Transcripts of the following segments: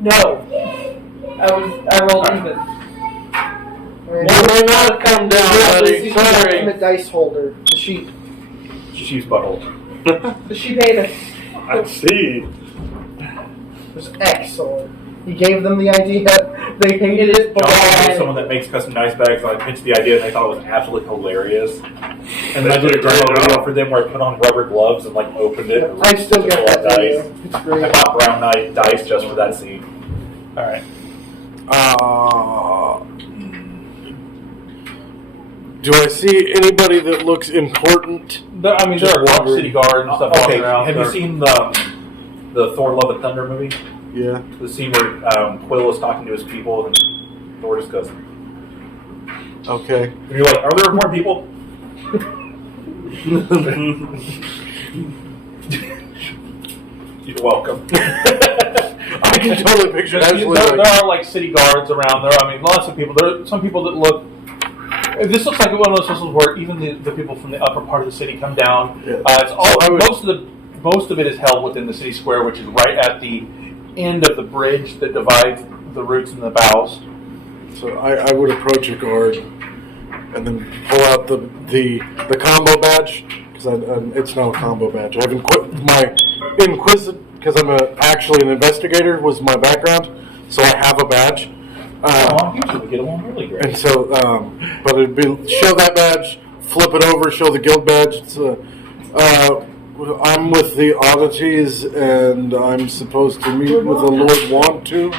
No. I rolled even. Well, may not come down, buddy. Sorry. The dice holder. The sheep. Sheep's butthole. The sheep anus. I see. It was excellent. He gave them the idea. They hated it. John is someone that makes custom dice bags. I pitched the idea and they thought it was absolutely hilarious. And then I did a demo video for them where I put on rubber gloves and opened it. I still get that dice. video. It's great. I bought brown dice just for that scene. All right. Do I see anybody that looks important? There are city guards and stuff walking around. Have you seen the Thor: Love and Thunder movie? Yeah. The scene where Quill is talking to his people and Thor just goes, Okay. and you're like, are there more people? You're welcome. I can totally picture There are city guards around there. Lots of people. There are some people that look. This looks like one of those systems where even the people from the upper part of the city come down. Yeah. It's all most of it is held within the city square, which is right at the end of the bridge that divides the roots and the boughs. So I would approach a guard and then pull out the combo badge because it's not a combo badge. I've my inquisitive because I'm actually an investigator was my background, so I have a badge. Usually we get along really great. And so, but it'd be show that badge, flip it over, show the guild badge. It's, I'm with the oddities, and I'm supposed to meet with the Lord Wantu.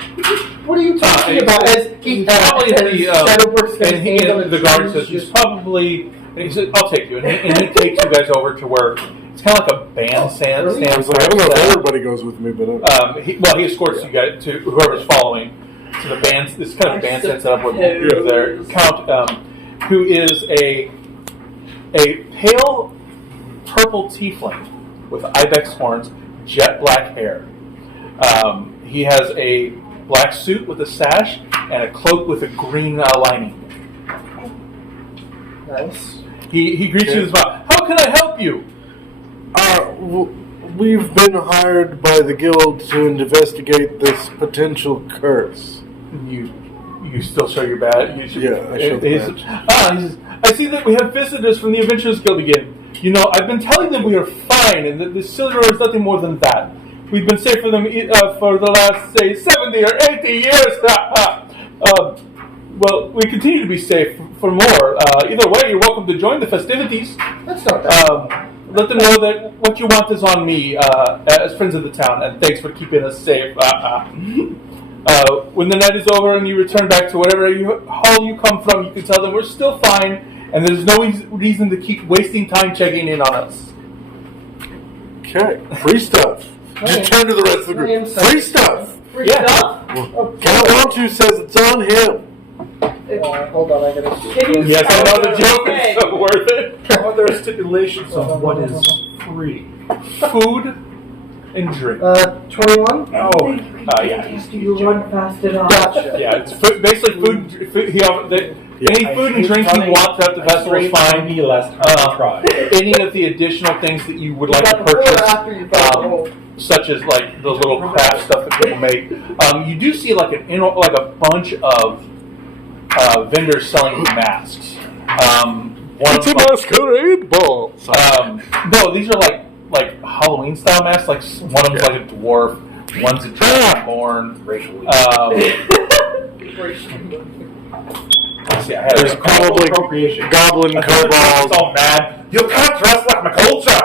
What are you talking about? As he the guard says he's probably. And he said, "I'll take you," and he takes you guys over to where it's kind of like a bandstand. I was like, I don't know if everybody goes with me, but he escorts you guys to whoever's following to the band. This kind of bandstand set up with their Count, who is a pale purple tiefling with ibex horns, jet black hair. He has a black suit with a sash and a cloak with a green lining. Nice. He greets you with a smile. How can I help you? We've been hired by the guild to investigate this potential curse. You still show your badge? I show the badge. He says, I see that we have visitors from the Adventurers Guild again. I've been telling them we are fine and that this cylinder is nothing more than that. We've been safe for them for the last, say, 70 or 80 years. Well, we continue to be safe for more. Either way, you're welcome to join the festivities. That's not bad. Let them know that what you want is on me as friends of the town, and thanks for keeping us safe. When the night is over and you return back to whatever hall you come from, you can tell them we're still fine, and there's no reason to keep wasting time checking in on us. Okay, free stuff. Just turn to the rest of the group. Free stuff. Free stuff? Count Wantu says it's on him. Hold on, I gotta see. Yes, I know the joke is so worth it. Are there stipulations on what is free? Food and drink. 21? Yeah. You run fast enough. Gotcha. Yeah, it's basically food. Any food and drink you want throughout the festival is fine. Any of the additional things that you would like to purchase, such as the little craft stuff that people make, you do see a bunch of vendors selling masks. It's a masquerade ball. No, these are like Halloween style masks. Like one of them's like a dwarf, one's a dragonborn. Racially. There's probably goblin kobolds. It's all mad. You can't dress like my culture.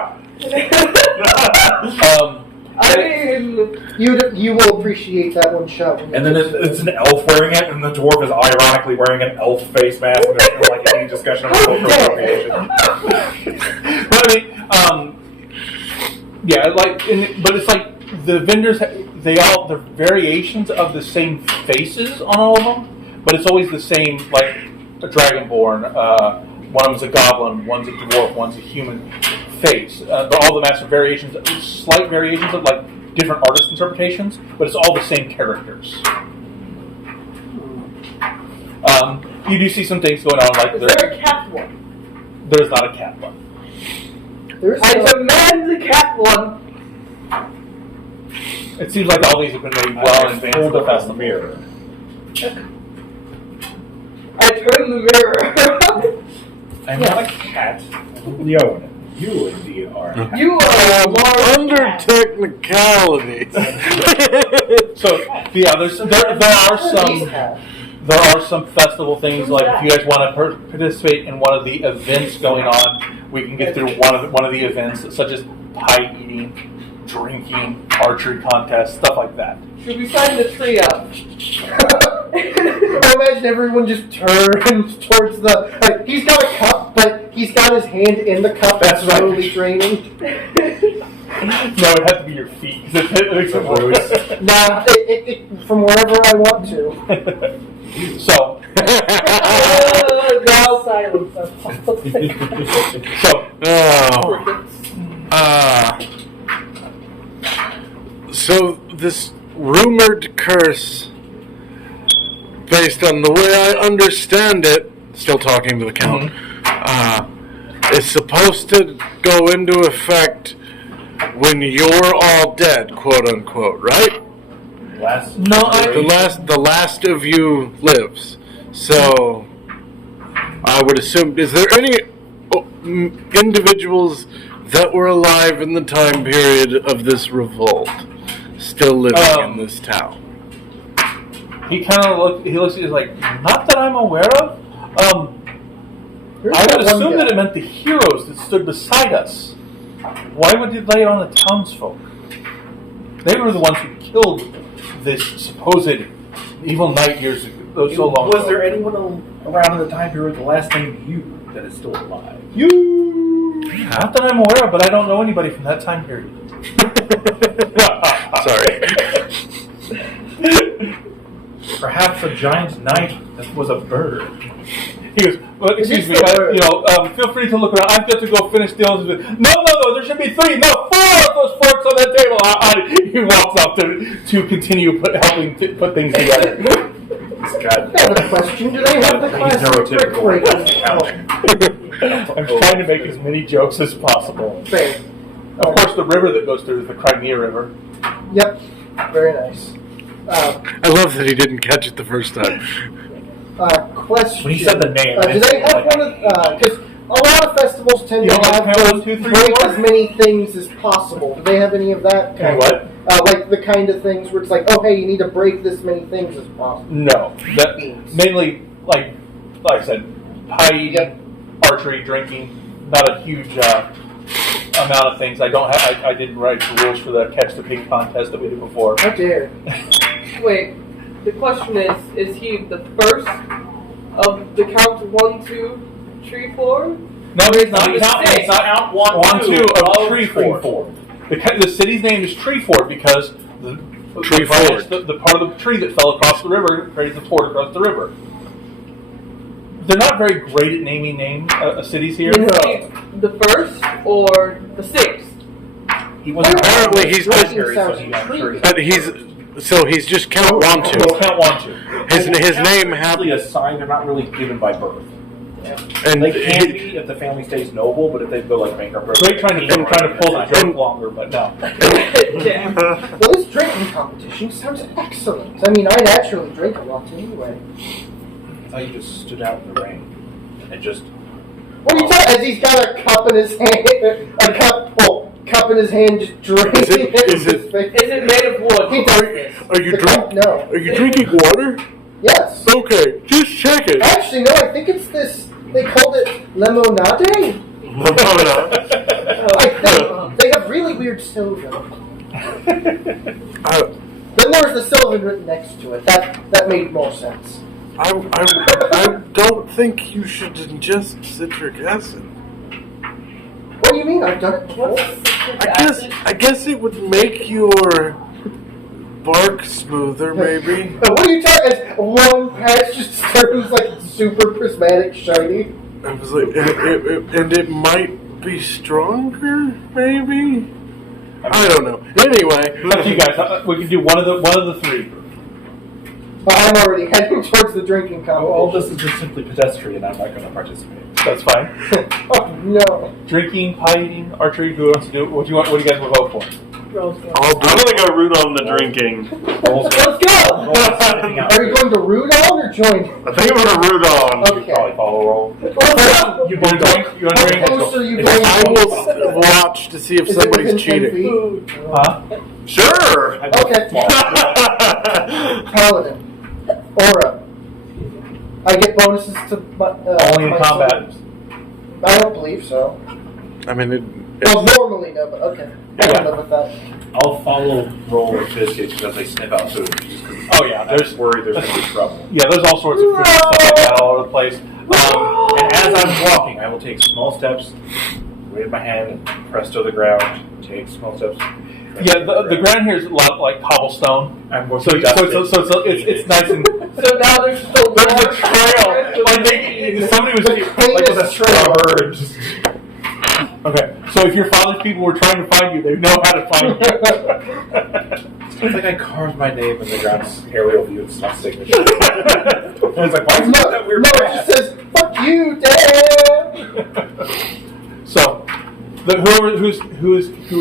You will appreciate that one shot. And then it's an elf wearing it, and the dwarf is ironically wearing an elf face mask. And there's no any discussion of cultural appropriation. But it's like the vendors. They're variations of the same faces on all of them, but it's always the same. Like a dragonborn, one of them's a goblin, one's a dwarf, one's a human face. But all the masks are variations, slight variations of different artist interpretations, but it's all the same characters. You do see some things going on, Is there a cat one? There's not a cat one. I demand the cat one. It seems like all these have been made well in advance of the festival. mirror. I turn the mirror. I'm not a cat. Leona, you indeed are. You are a large Under cat. technicalities. So yeah, there are some festival things, like if you guys want to participate in one of the events going on, we can get through one of the events, such as pie eating, drinking, archery contests, stuff like that. Should we sign the tree up? I imagine everyone just turns towards the. Like, he's got a cup, but he's got his hand in the cup That's and right. slowly draining. No, it has to be your feet, 'cause it makes it worse. Nah, from wherever I want to. So, Now silence. So this rumored curse, based on the way I understand it, still talking to the Count, is supposed to go into effect when you're all dead, quote unquote, right? The last of you lives. So I would assume, is there any individuals that were alive in the time period of this revolt still living in this town? he kind of looks at it like, not that I'm aware of. I would assume that it meant the heroes that stood beside us. Why would it lay it on the townsfolk? They were the ones who killed this supposed evil knight years ago, so long ago. Was there anyone around at the time period, the last name you, that is still alive? You? Not that I'm aware of, but I don't know anybody from that time period. Sorry. Perhaps a giant knight that was a bird. He goes, well, excuse me, feel free to look around. I've got to go finish deals with it. No, there should be 3, no, 4 of those forks on that table. He walks up to continue helping put things together. Another question, do they have the classic brick I'm trying to make as many jokes as possible. Fair. Of course, the river that goes through is the Crimea River. Yep, very nice. I love that he didn't catch it the first time. Question. When he said the name, do they have one of? Because a lot of festivals tend to have count 1, 2, 3, break 4? as many things as possible. Do they have any of that? Kind of what? Like the kind of things where it's like, oh, hey, you need to break this many things as possible. No, that mainly like I said, pie eating, archery, drinking. Not a huge amount of things. I didn't write the rules for the catch the pig contest that we did before. How dare? Wait, the question is he the first of the count 1, 2, 3, 4? No, it's not. It's not out 1, 2 of Treeford. The city's name is Treeford because the part of the tree that fell across the river created the ford across the river. They're not very great at naming cities here. Is he the first or the 6th? He was Apparently he's Drinking just- sounds so he got intriguing. But he's just Count We'll Wantu. count 1, 2. His name actually happened, a sign. They're not really given by birth. and They can be if the family stays noble, but if they go like bankrupt, Great trying to pull the joke longer, but no. Damn. Well, this drinking competition sounds excellent. I mean, I naturally drink a lot anyway. I thought you just stood out in the rain and just. What are you talking? As he's got a cup in his hand, cup in his hand, just drinking Is it- is his it- face. Is it made of wood? He does. Are you The cup, drink? No. Are you drinking water? Yes. Okay, just check it. Actually, no. I think it's this. They called it lemonade. I think they have really weird silver. Then there was the Sylvan written next to it. That made more sense. I don't think you should ingest citric acid. What do you mean? I've done it before. I guess it would make your bark smoother, maybe. What are you talking? As one patch just turns like super prismatic, shiny. I was like, and it might be stronger, maybe. I don't know. Anyway, It's up to you guys. We can do one of the 3. But I'm already heading towards the drinking competition. All this is just simply pedestrian. I'm not going to participate. That's fine. Oh no! Drinking, pie eating, archery. Who wants to do it? What do you guys want to vote for? Girls go. I'll do I'm gonna go root on the drinking. Rolls- Let's go! rolls anything else. Are you going to root on or join? I think I'm gonna root on. Okay. Probably follow roll. Let's go! You want to drink? You want to drink? How close are you It's- going? I will watch to see if Is it somebody's within 10 cheating. feet? Huh? Sure. Okay. Paladin. Aura. I get bonuses to Only in my combat. savings. I don't believe so. I mean, Well, normally no, but okay. I Yeah. can live with that. I'll follow roll with biscuits because they sniff out food. Oh yeah, I'm just worried there's gonna be trouble. yeah. There's all sorts of food and stuff like that all over the place. And as I'm walking, I will take small steps, wave my hand, and press to the ground. Take small steps. press Yeah, to the ground here is a lot like cobblestone, I'm going so to dust it's nice and So now there's still there's a trail. Like somebody was like with a scrubber. okay. So if your father's people were trying to find you, they know how to find you. It's like I carved my name in the ground's aerial view. It's my signature. And it's like, why is No, that weird? no, it just says, fuck you, Dad! So, who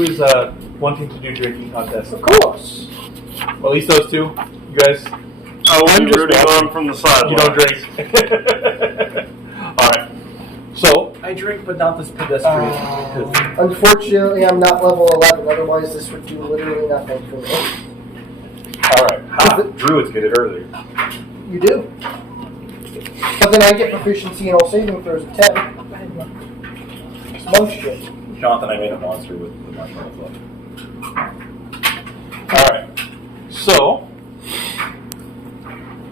is wanting to do drinking contest? Of course. Well, at least those two. You guys, I will I'm be just rooting watching. on from the you sideline. don't drink. All right. So, I drink, but not this pedestrian. Unfortunately, I'm not level 11, otherwise this would do literally nothing for me. all right. Ha! Druids get it earlier. You do. But then I get proficiency in all saving throws of 10. It's monk shit. Jonathan, I made a monster with the marshmallow fluff. All right. So,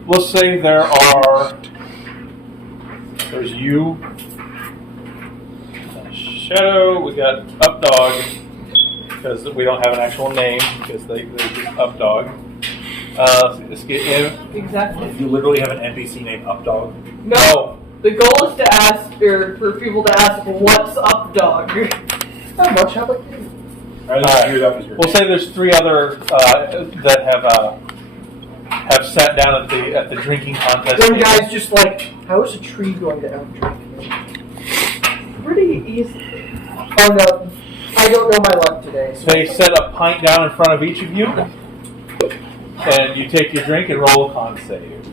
let's say there's you, Shadow. We got Updog because we don't have an actual name because they're just Updog. Let's get in. Exactly. You literally have an NPC named Updog. No. The goal is to ask, or for people to ask, what's up, dog? Not much, how about you? I just figured out your We'll say there's three other that have sat down at the drinking contest. One guy's just like, how is a tree going to outdrink me? Pretty easy. Oh no, I don't know my luck today. So They set a pint down in front of each of you, and you take your drink and roll a con save.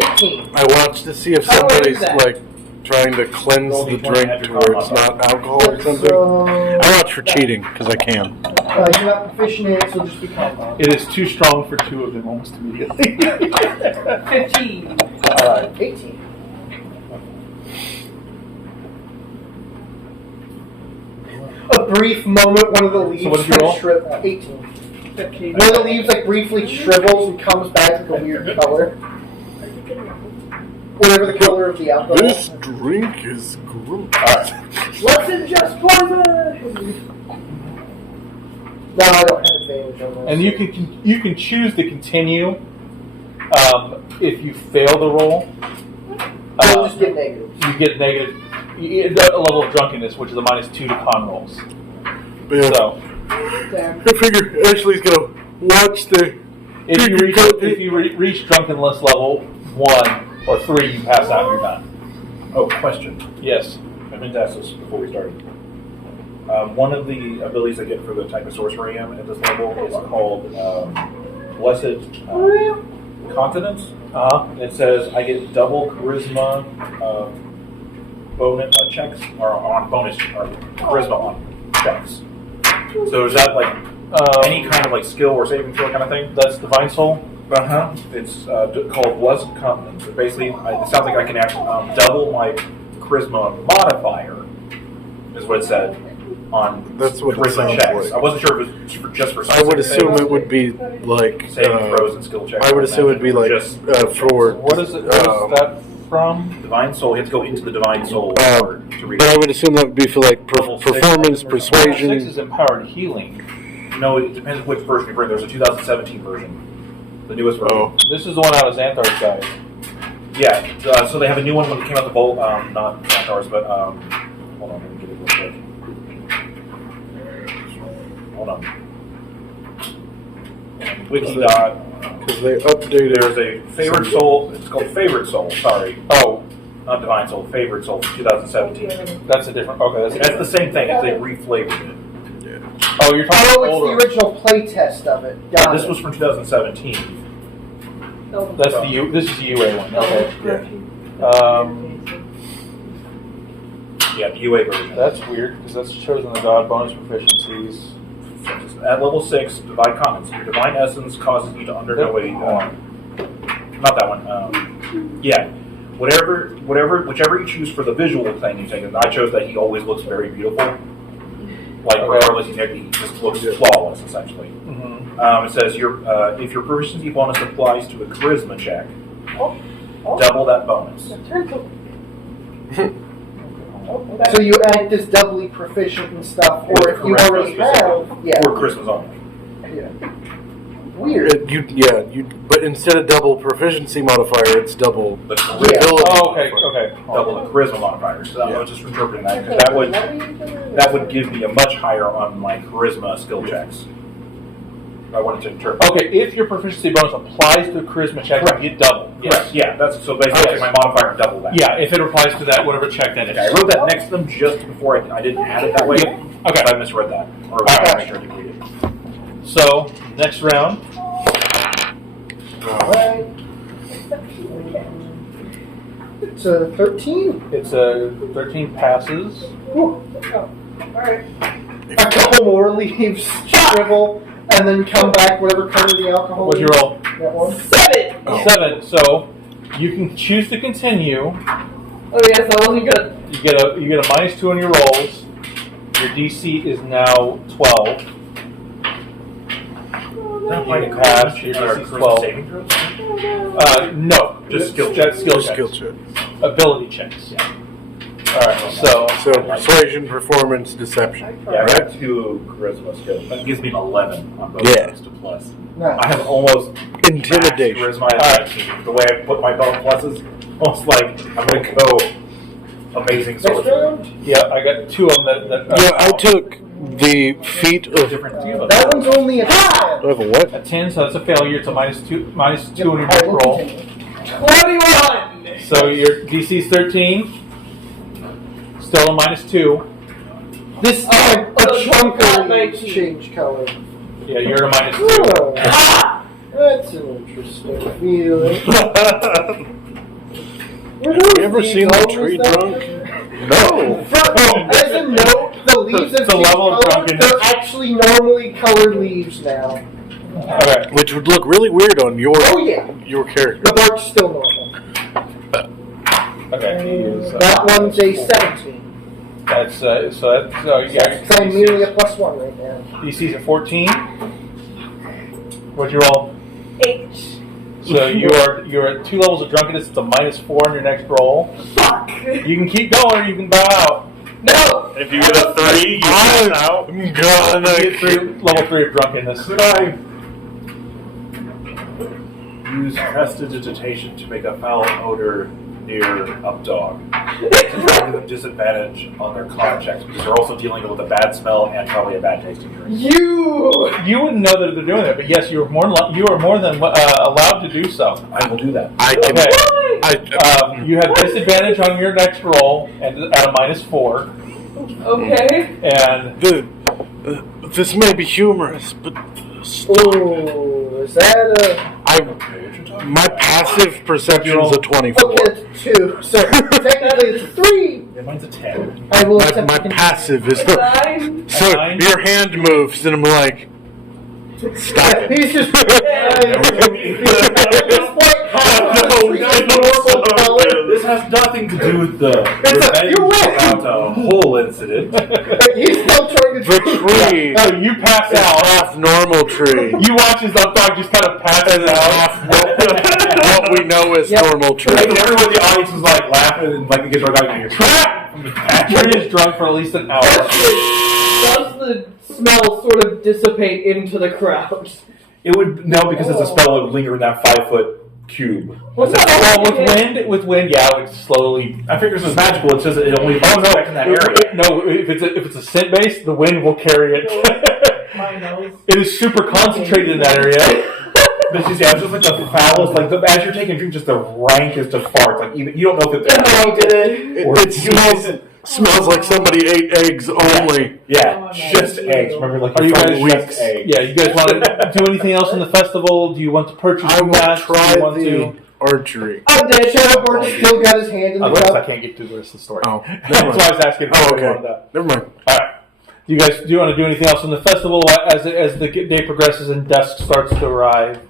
18. I watch to see if How is somebody's that? like trying to cleanse Roll the D20 drink at to your where con it's mod. not alcohol or something. So, I watch for cheating because I can. you're not proficient in it, so just be calm. It is too strong for two of them almost immediately. 15. All right. 18. A brief moment, one of the leaves So what did you roll? shrivels. 18. 15. One of the leaves like briefly shrivels and comes back with a weird color. Whatever the color of the alcohol. This drink is gross. What's in just poison? No, I don't have advantage on this. And you can choose to continue if you fail the roll. I'll just get negatives. You get negative. You get a level of drunkenness, which is a -2 to con rolls. But yeah, So Damn. I figure Ashley's gonna watch the. if you reach drunkenness level 1 or 3, you pass out. You're done. Oh, question. Yes. I meant to ask this before we started. One of the abilities I get for the type of sorcerer I am at this level is called Blessed Continence. It says I get double charisma bonus checks, or on bonus, or charisma on checks. So is that like any kind of like skill or saving throw kind of thing? That's Divine Soul. Uh-huh. It's called Blessed Continence. So basically, it sounds like I can actually double my charisma modifier, is what it said on That's what it charisma sounds checks. like. I wasn't sure if it was just for I would specific assume things, it would be like. saving throws and skill checks. I would assume it'd be like just for. What is it? What is that from? Divine Soul. You have to go into the Divine Soul part to read But I it. would assume that would be for like Level six. performance, 6 persuasion. is empowered healing. No, it depends which version you bring. There's a 2017 version, the newest version. Oh, This is the one out of Xanthar's guide. Yeah. So they have a new one when it came out the Bolt. Not ours, but hold on. Let me get it real quick. Hold on. Wiki.com. because they updated. There's a favorite soul. It's called Favorite Soul. Sorry, Oh, not Divine Soul. Favorite Soul, 2017. that's a different. Okay, That's the same thing. They reflavored it. Oh, you're talking Oh, it's older. the original play test of it. Got This it. was from 2017. That's the U. This is the UA one. Okay. Yeah, the UA version. That's weird because that's chosen the god bonus proficiencies. At level 6, Divine Commons. Your Divine Essence causes you to undergo a... not that one. Yeah. Whichever you choose for the visual thing you take. And I chose that he always looks very beautiful. Like, Okay. regardless, he just looks flawless, essentially. Mm-hmm. It says, if your proficiency bonus applies to a charisma check, double that bonus. So you act as doubly proficient and stuff, or if you Charisma already have, yeah. Or charisma's only. Yeah. Weird. But instead of double proficiency modifier, it's double The ability. Oh, okay, modifier. okay. Double the charisma modifier. So I was just interpreting that. 'Cause that would give me a much higher on my charisma skill checks. I wanted to interpret. Okay, if your proficiency bonus applies to a charisma check, you get double. Yes. Yeah, that's so basically Yes. take my modifier and double that. Yeah, if it applies to that, whatever check that is. Okay, I wrote that next to them just before I didn't add it that way. Okay. But I misread that. Or I Alright. make sure I didn't read it. So, next round. Alright. It's a 13. It's a 13 passes. Alright. A couple more leaves shrivel, and then come back whatever color the alcohol What's your is. roll? That one. 7! 7. So, you can choose to continue. Oh yes, I only got... You get a -2 on your rolls. Your DC is now 12. Not You can pass. Your DC is 12. saving throws? No, Just skill That's skill Just checks. skill check. Ability checks. All right. So So persuasion, performance, deception. Yeah, I Right? got 2 charisma skills. That gives me an 11 on both Yeah. sides to plus. Nice. I have almost Intimidation. maxed charisma at 19. The way I put my bonus pluses, almost like I'm going to go amazing Next sorcerer. round? yeah, I got 2 of them. That Yeah, I took the feat of. Different deal. That one's only a 10. I have a what? a 10, so that's a failure. So -2 on your I next will roll. continue. 21! So your DC is 13. Still a -2. This Oh, time, a chunk of 19. change color. Yeah, you're a -2. Oh, that's an interesting feeling. Have you ever seen the tree drunk? No. As a note, the leaves The have changed level of color. drunkenness. They're actually normally colored leaves now. Okay. Which would look really weird on your Oh yeah, character. the bark's still normal. Okay. He is, That one's a 17. That's so yeah. So I'm nearly a +1 right now. DC's a 14. What'd you roll? 8. So you're at 2 levels of drunkenness. It's a -4 on your next roll. Fuck! You can keep going. Or you can bow out. No! If you get a 3, you pass out. I'm gonna You get level 3 of drunkenness. Use prestidigitation to make a foul odor near Updog. This is give them disadvantage on their con checks because they're also dealing with a bad smell and probably a bad tasting drink. You wouldn't know that they're doing it, but yes, you are more than allowed to do so. I will do that. I can. Okay. You have disadvantage on your next roll and at a -4, Okay. and This may be humorous, but Oh, is that my passive perception's a 24. okay, it's 2. So technically it's 3. Yeah, mine's a 10. I will attempt My to continue. passive is 9. so Nine. your hand moves, and I'm like, stop it. He's just at this point, normal color. This has nothing to do with the you win. about a whole incident. He's still trying to The tree so you pass is out. half normal tree, You watch as the dog just kind of passes and then half out. what we know as Yep. normal And tree. everyone in the audience was like laughing and like it gets our guy here. Tree is drunk for at least an hour. Does the smell sort of dissipate into the crowd? It would no because it's a spell that would linger in that 5-foot cube. Well, Well, with wind, yeah, it would slowly. I figure this is magical. It says it only affects in that area. No, if it's a scent base, the wind will carry it. My nose. It is super concentrated in that area. But it's just like the foulest, like as you're taking a drink, just the rankest of farts. Like even you don't know if it's I did it. It Smells like somebody ate eggs only. Yeah, Oh, just nice. eggs. Remember, like Are you guys just eggs? Yeah, you guys want to do anything else in the festival? Do you want to purchase I will mats? try Do you want the to? archery. I'm dead. Shadowborn still got his hand in the Otherwise, I cup. can't get through the rest of the story. Oh, That's never why I mind. was asking. If Oh, you wanted okay. to- Never mind. All right. Do you guys do you want to do anything else in the festival as the day progresses and dusk starts to arrive?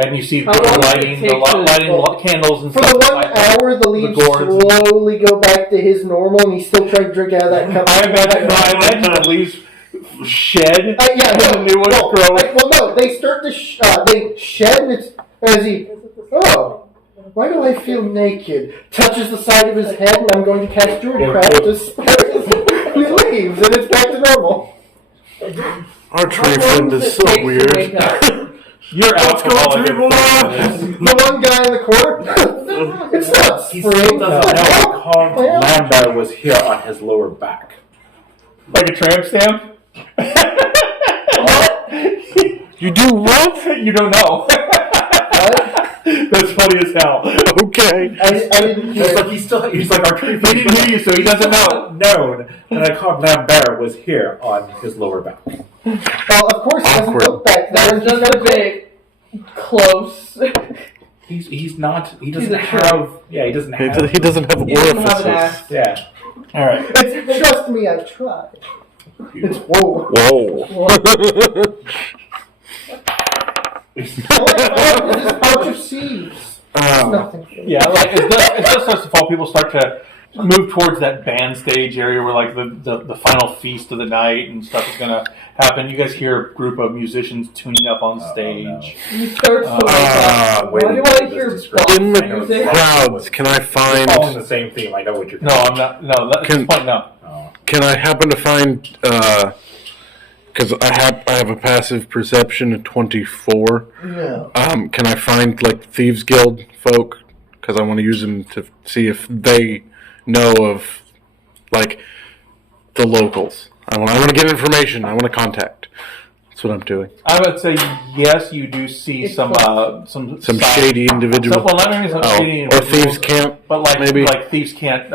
And you see How people long does it lighting take to- candles and For stuff. the 1 like that. hour, the leaves gourds. slowly go back to his normal, and he's still trying to drink out of that cup. I imagine the leaves shed. Yeah, and the new ones no, grow. no, they start to they shed, and it's as he, oh, why do I feel naked? Touches the side of his head, and I'm going to cast Druidcraft to spread his leaves, and it's back to normal. Archery How friend long is does so it take to weird. make up? You're Let's go, alcoholic. Tribula! The one guy in the corner, it's not He spring. still doesn't know how Well. Lambert was here on his lower back. Like a tramp stamp? You do what? You don't know. That's funny as hell. Okay. I didn't hear. It's like he's like our tree. He didn't hear you, so he doesn't know. Known that I called Lambert was here on his lower back. Well, of course, he doesn't Awkward. look back there. That's just a bit close. He's not. He doesn't He's a have. Yeah, he doesn't have. He doesn't have He doesn't have an orifices. ass. Yeah. All right. Trust me, I've tried. It's whoa. Whoa. This pouch of seeds. Nothing. Yeah, like as dusk starts to fall, people start to move towards that band stage area where like the final feast of the night and stuff is going to happen. You guys hear a group of musicians tuning up on stage. You start to wake up. wait, Why do I hear this bell In the music? crowds, can I It's all in find? the same theme. I know what you're. No, I'm not. No, at this point, no. Oh. Can I happen to find? Because I have a passive perception of 24. No. Can I find like Thieves Guild folk? Because I want to use them to see if they know of like the locals. I want to get information. I want to contact. That's what I'm doing. I would say yes. You do see It's some Some signs- shady individual. well, not maybe some shady Or individuals, Thieves Camp. but like maybe. like thieves can't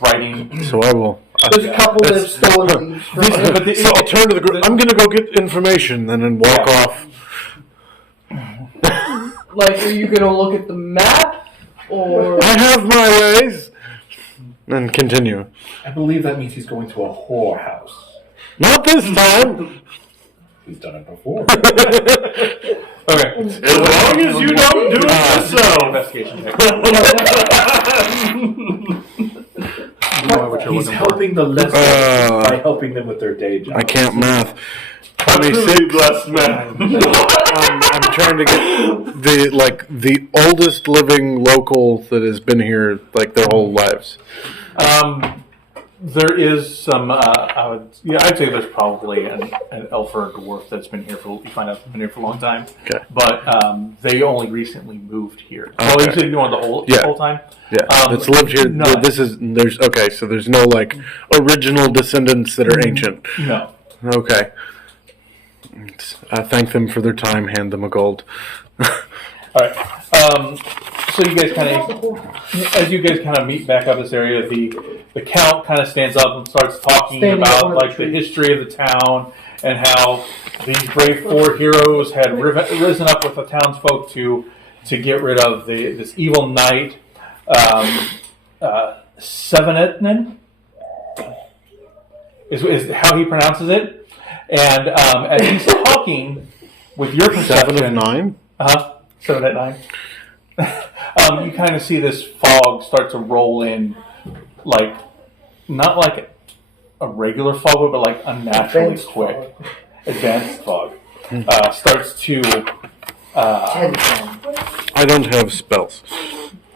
writing. So I will. There's a couple that have stolen leaves from him. But the- So I'll turn to the group. I'm gonna go get information, and then walk Yeah. off. Like, are you gonna look at the map? Or. I have my ways. And continue. I believe that means he's going to a whorehouse. Not this time. He's done it before. Okay. As long as you don't do it yourself. Investigation check. You know what you're He's looking for. helping the less by helping them with their day job. I can't math. A truly 26. blessed man. I'm trying to get the oldest living local that has been here like their whole lives. There is some. I'd say there's probably an elf or a dwarf that's been here for. You find out has been here for a long time. Okay. But they only recently moved here. Oh, Okay. you said you wanted the whole Yeah. whole time. Yeah, that's lived here. no. There's okay. So there's no like original descendants that are ancient. No. Okay. I thank them for their time. Hand them a gold. All right. So you guys kind of, as you guys kind of meet back up this area, the count kind of stands up and starts talking Standing up on about the like the tree. history of the town and how these brave four heroes had risen up with the townsfolk to get rid of this evil knight, Sevenetnin is how he pronounces it. And as he's talking with your perception, 7 of 9. 7 at 9. You kind of see this fog start to roll in, like not like a regular fog, but like unnaturally Advanced quick. fog. Advanced fog starts to I don't have spells.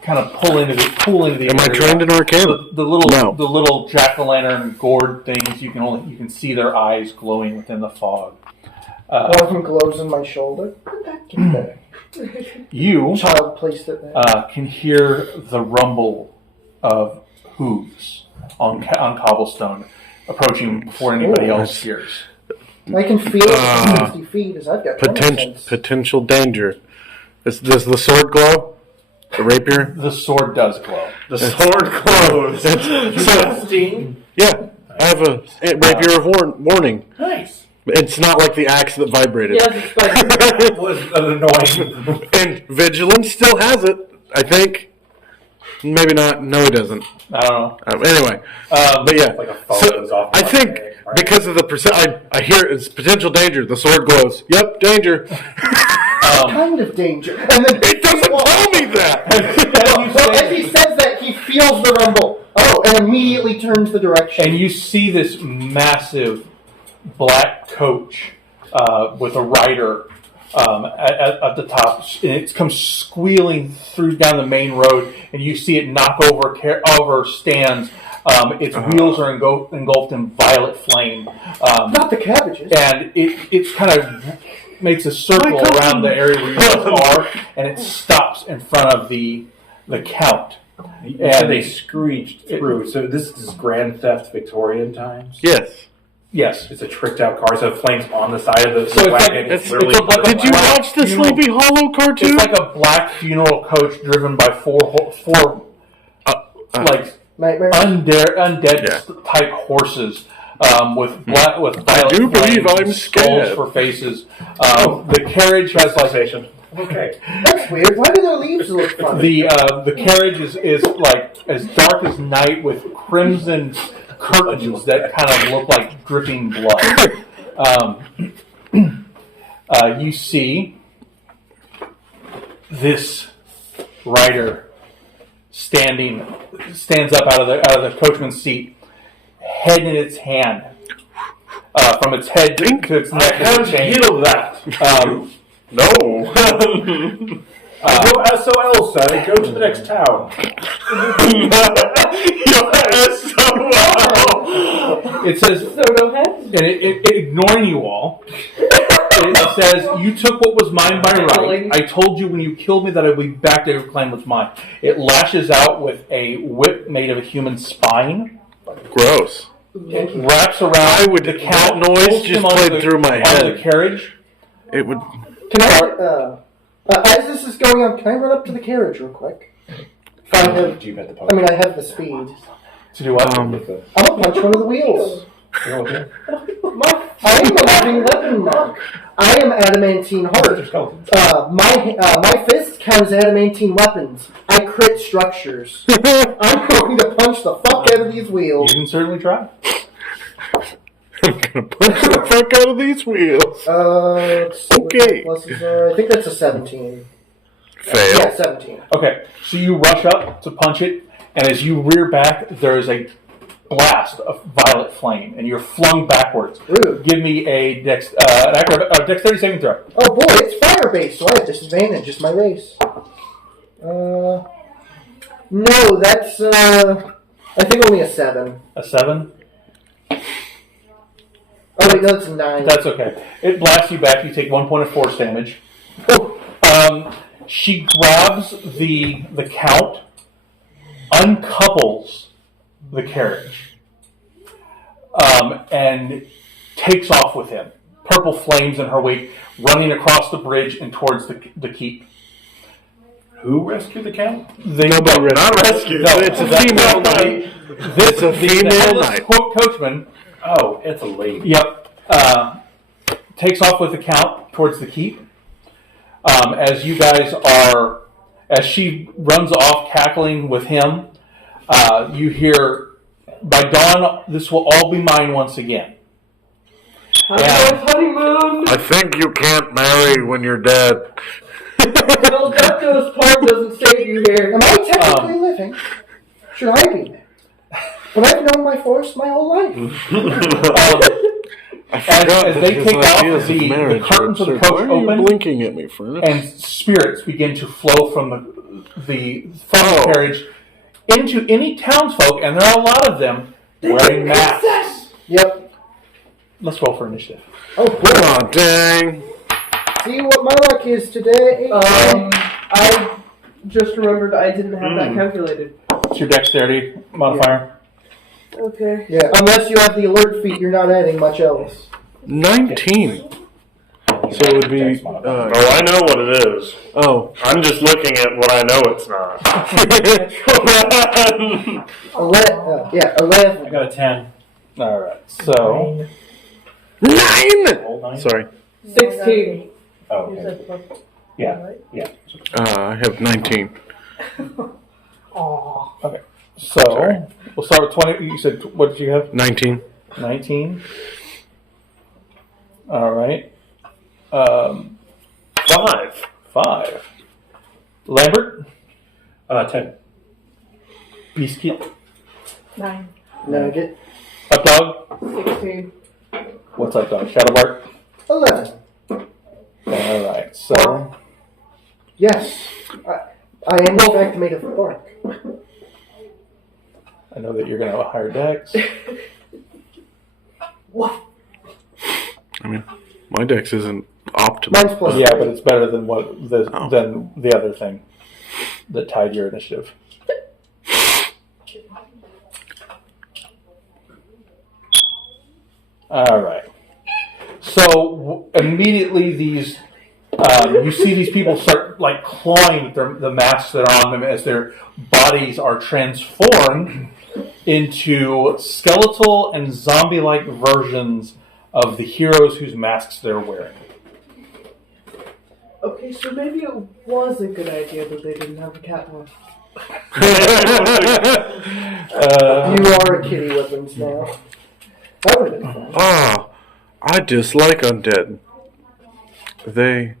kind of pull into the. Am I area. trained in Arcana? The little No. the little jack-o'-lantern gourd things you can see their eyes glowing within the fog. One of them glows in my shoulder. Put that gift there. You Child placed it there. can hear the rumble of hooves on cobblestone approaching before anybody else that's- hears. I can feel it from 60 feet as I've got Potential sense. potential danger. Does the sword glow? The rapier. The sword does glow. The sword glows. Yeah, I have a rapier of warning. Nice. It's not like the axe that vibrated. Yes, it's like Was annoying. And Vigilance still has it, I think. Maybe not. No, he doesn't. I don't know. Anyway, but yeah. Like a phone goes off I on think it, right? because of the I hear it's potential danger. The sword glows. Yep, danger. Kind of danger. And then It doesn't tell me that. well, as he says that, he feels the rumble. Oh, and immediately turns the direction. And you see this massive black coach with a rider at the top, and it comes squealing through down the main road, and you see it knock over stands. Its wheels are engulfed in violet flame, Not the cabbages. and it kind of makes a circle around the area where you guys are, and it stops in front of the count. And they screeched through. So this is Grand Theft Victorian times? Yes. Yes. It's a tricked out car, so flames on the side of the So it's wagon. like- It's literally. Did you watch the Sleepy Hollow cartoon? It's like a black funeral coach driven by four like Nightmare. undead type horses with violet do believe flames I'm and scared. skulls for faces. The carriage has like Okay. That's weird. Why do their leaves look funny? the carriage is like as dark as night with crimson curtains that kind of look like dripping blood. You see this rider stands up out of the coachman's seat, head in its hand, from its head to its neck. How did you heal that? No. Go SOL, son, and go to the next town. It says, Soto head. and it ignoring you all, it says, "You took what was mine by right. I told you when you killed me that I would be back to reclaim what's mine." It lashes out with a whip made of a human spine, Gross. wraps around. I would- the that count, noise pulls just him onto played the- through my onto head. the carriage. It would. Can I, as this is going on, can I run up to the carriage real quick? I have, Do you bet the I mean, I have the speed. To do what? I'm gonna punch one of the wheels. I am a living weapon monk. I am adamantine heart. My fists count as adamantine weapons. I crit structures. I'm going to punch the fuck out of these You wheels. can certainly try. I'm gonna punch the fuck out of these wheels. Let's see what Okay. the pluses are. I think that's a 17. Fail. Yeah, 17. Okay, so you rush up to punch it, and as you rear back, there is a blast of violet flame, and you're flung backwards. Rude. Give me a dexterity saving throw. Oh boy, it's fire based, so I have disadvantage. It's my race. No, that's I think only a 7. A 7? Oh wait, no, it's a 9. That's okay. It blasts you back. You take 1 point of force damage. She grabs the count, uncouples the carriage, and takes off with him. Purple flames in her wake, running across the bridge and towards the keep. Who rescued the count? Nobody Not rescued. No, It's a that- female knight. It's a female headless knight. coachman. Oh, it's a lady. Yep. Takes off with the count towards the keep. As you guys are, as she runs off cackling with him, you hear, "By dawn, this will all be mine once again." Honeymoon. I think you can't marry when you're dead. Well, Ducko's poem doesn't save you here. Am I technically living? Should I be? But I've known my force my whole life. I forgot as that they his take off, ideas of the marriage curtains of the are coach absurd. Why are you open, blinking at me, Furnace? and spirits begin to flow from the carriage into any townsfolk, and there are a lot of them wearing masks. Yep. Let's roll for initiative. Oh boy. Oh, dang. See what my luck is today. I just remembered I didn't have that calculated. It's your dexterity modifier. Okay. Yeah, unless you have the alert feat, you're not adding much else. 19. So it would be. Oh, I know what it is. Oh, I'm just looking at what I know it's not. 11. I got a 10. All right. So 9. Old 9? Sorry. 16. Oh, okay. Yeah. I have 19. okay. So we'll start with 20. You said what did you have? 19. 19. All right. 5. 5. Lambert. 10. Biscuit. 9. Nugget. Up dog. 16. What's up dog? Shadow Bark. 11. All right. So Yes. I am in fact made of bark. I know that you're going to have a higher dex. What? I mean, my dex isn't optimal. Mine's plus Yeah, 3. but it's better than than the other thing that tied your initiative. All right. So immediately these, you see these people start like clawing at the masks that are on them as their bodies are transformed into skeletal and zombie-like versions of the heroes whose masks they're wearing. Okay, so maybe it was a good idea that they didn't have a catwalk. You are a kitty weapons now. That would have been fun. Ah, I dislike undead. They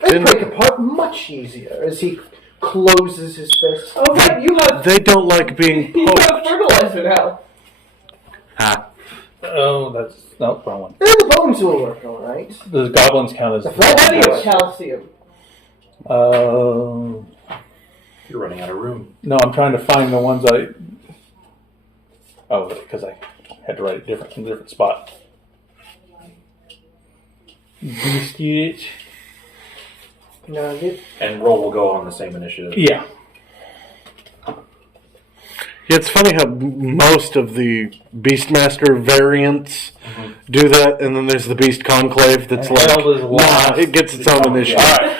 They break apart much easier as he closes his fist. Oh, right, you don't like being have poked. fertilizer now. Ha. Oh, that's no wrong one. And the bones will work alright. The goblins count as. The flesh Plenty will of calcium. You're running out of room. No, I'm trying to find the ones I. Oh, because I had to write it in a different spot. Biscuit. Nugget. And roll will go on the same initiative. Yeah. Yeah, it's funny how most of the Beastmaster variants do that, and then there's the Beast Conclave that's And Herald is last. it gets its own initiative. All right.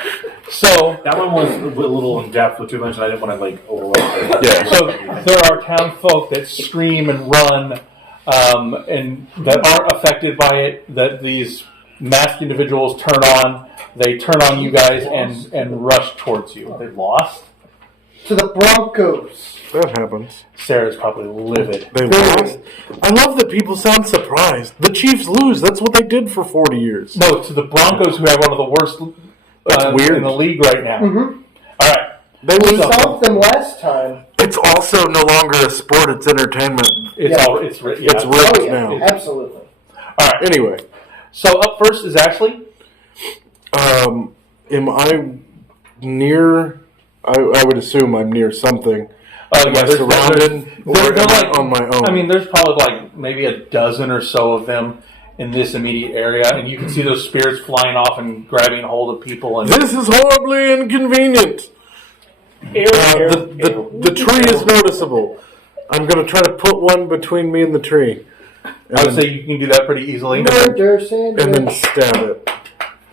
So That one was a little in depth with 2 dimensions. I didn't want to overlap it. Yeah. So there are town folk that scream and run, and that aren't affected by it. That these masked individuals turn on. They turn on you guys and rush towards you. Are they lost? To the Broncos. That happens. Sarah's probably livid. They lost. I love that people sound surprised. The Chiefs lose. That's what they did for 40 years. No, to the Broncos, who have one of the worst weird. in the league right now. Mm-hmm. All right. They We lose. saw them last time. It's also no longer a sport. It's entertainment. It's Yeah. all it's yeah. It's rigged Oh, yeah. now. Absolutely. All right. Anyway, So up first is Ashley. am I near? I would assume I'm near something. Oh Am I surrounded, or they're am I like on my own? I mean, there's probably like maybe a dozen or so of them in this immediate area, and you can see those spirits flying off and grabbing hold of people. And This is horribly inconvenient. The tree is noticeable. I'm going to try to put one between me and the tree. I would say you can do that pretty easily. Murder, Sandra. And then stab it.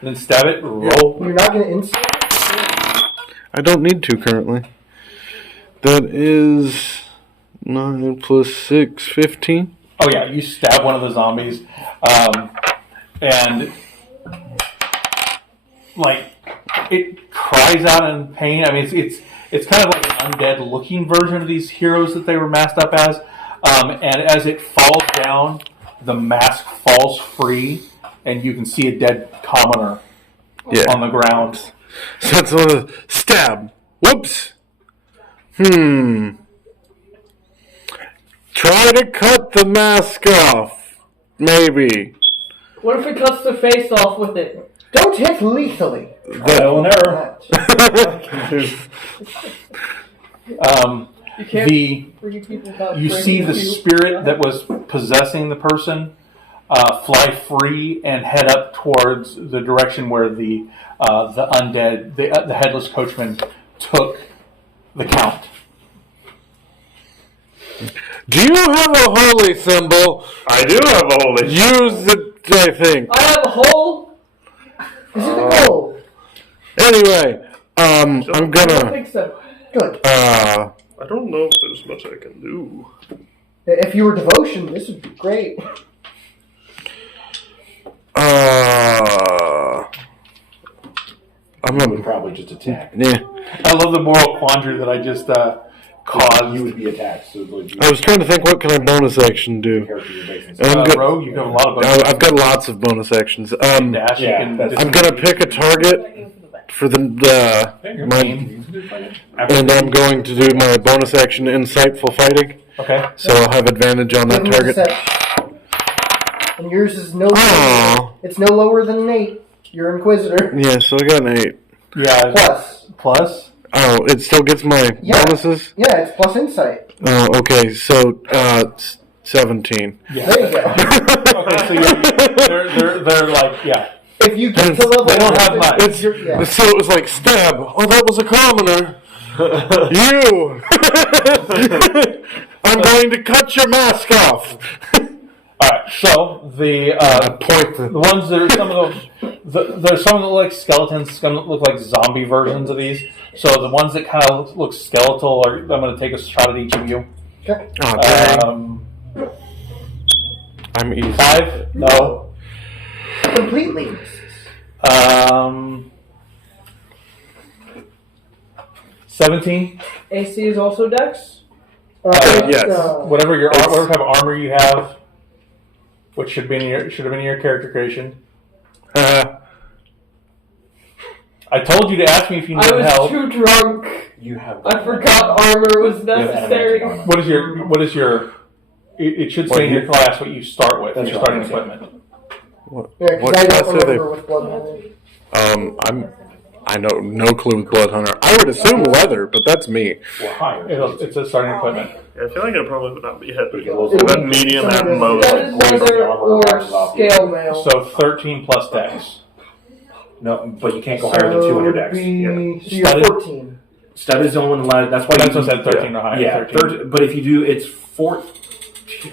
Then stab it. Roll. You're not going to insult? I don't need to currently. That is 9 plus 6, 15. Oh yeah, you stab one of the zombies, and like it cries out in pain. I mean, it's kind of like an undead looking version of these heroes that they were masked up as. And as it falls down, the mask falls free, and you can see a dead commoner on the ground. So that's one of the stab. Whoops. Try to cut the mask off. Maybe. What if it cuts the face off with it? Don't hit lethally. Trial and error. You can't The bring people without You breaking see the you. spirit that was possessing the person fly free and head up towards the direction where the undead, the headless coachman, took the count. Do you have a holy symbol? I do have a holy. Use it, I think. I have a hole. Is it the goal? Anyway, I'm I don't gonna. think so. Good. I don't know if there's much I can do. If you were devotion, this would be great. I'm You gonna. would probably just attack. Yeah. I love the moral quandary that I just caused. You would be attacked. So like, I was trying to think, what can I bonus action do? characters are based on And I'm good. Rogue, you have a lot of bonus. I've got lots of bonus actions. Dash, Yeah, you can that's- I'm gonna pick a target for the my, and I'm going to do my bonus action, insightful fighting. Okay. So I'll have advantage on that Give me a target. sec. And yours is no. Oh, It's no lower than an 8. You're Inquisitor. yeah. So I got an 8. Yeah. Plus. Oh, it still gets my Yeah. bonuses. Yeah, it's plus insight. Oh, okay. So 17. Yeah. There you go. Okay, so they're like, yeah. If you get to level They don't have 11, much. It's, yeah. So it was like stab. Oh, that was a commoner. You. I'm going to cut your mask off. All right. So the Point the ones that are some of those, there's some that look like skeletons. Some that look like zombie versions of these. So the ones that kind of look skeletal, I'm going to take a shot at each of you. Okay. Oh, dang. I'm easy. 5? No. Completely. 17. AC is also Dex. Yes. Whatever whatever type of armor you have, which should have been in your character creation. I told you to ask me if you I needed was help. too drunk. You have. I forgot armor was Yeah, necessary. armor. What is your? It should say in your class what you start with. That's Your right, starting yeah. equipment. What, Yeah, because what I class don't are they? remember with Blood Money. I know no clue with Blood Hunter. I would assume leather, but that's me. Well, higher. It's a starting equipment. Yeah, I feel like it probably would not be hit. But it But goes- that medium at most. That is Like, leather or boxes off you. scale mail. So 13 plus dex. No, but you can't go higher than 200 So dex. So Studded? you're 14. Stud is the only one allowed. That's why That's you what I said, 13 or higher. Yeah, 13. but if you do, it's 14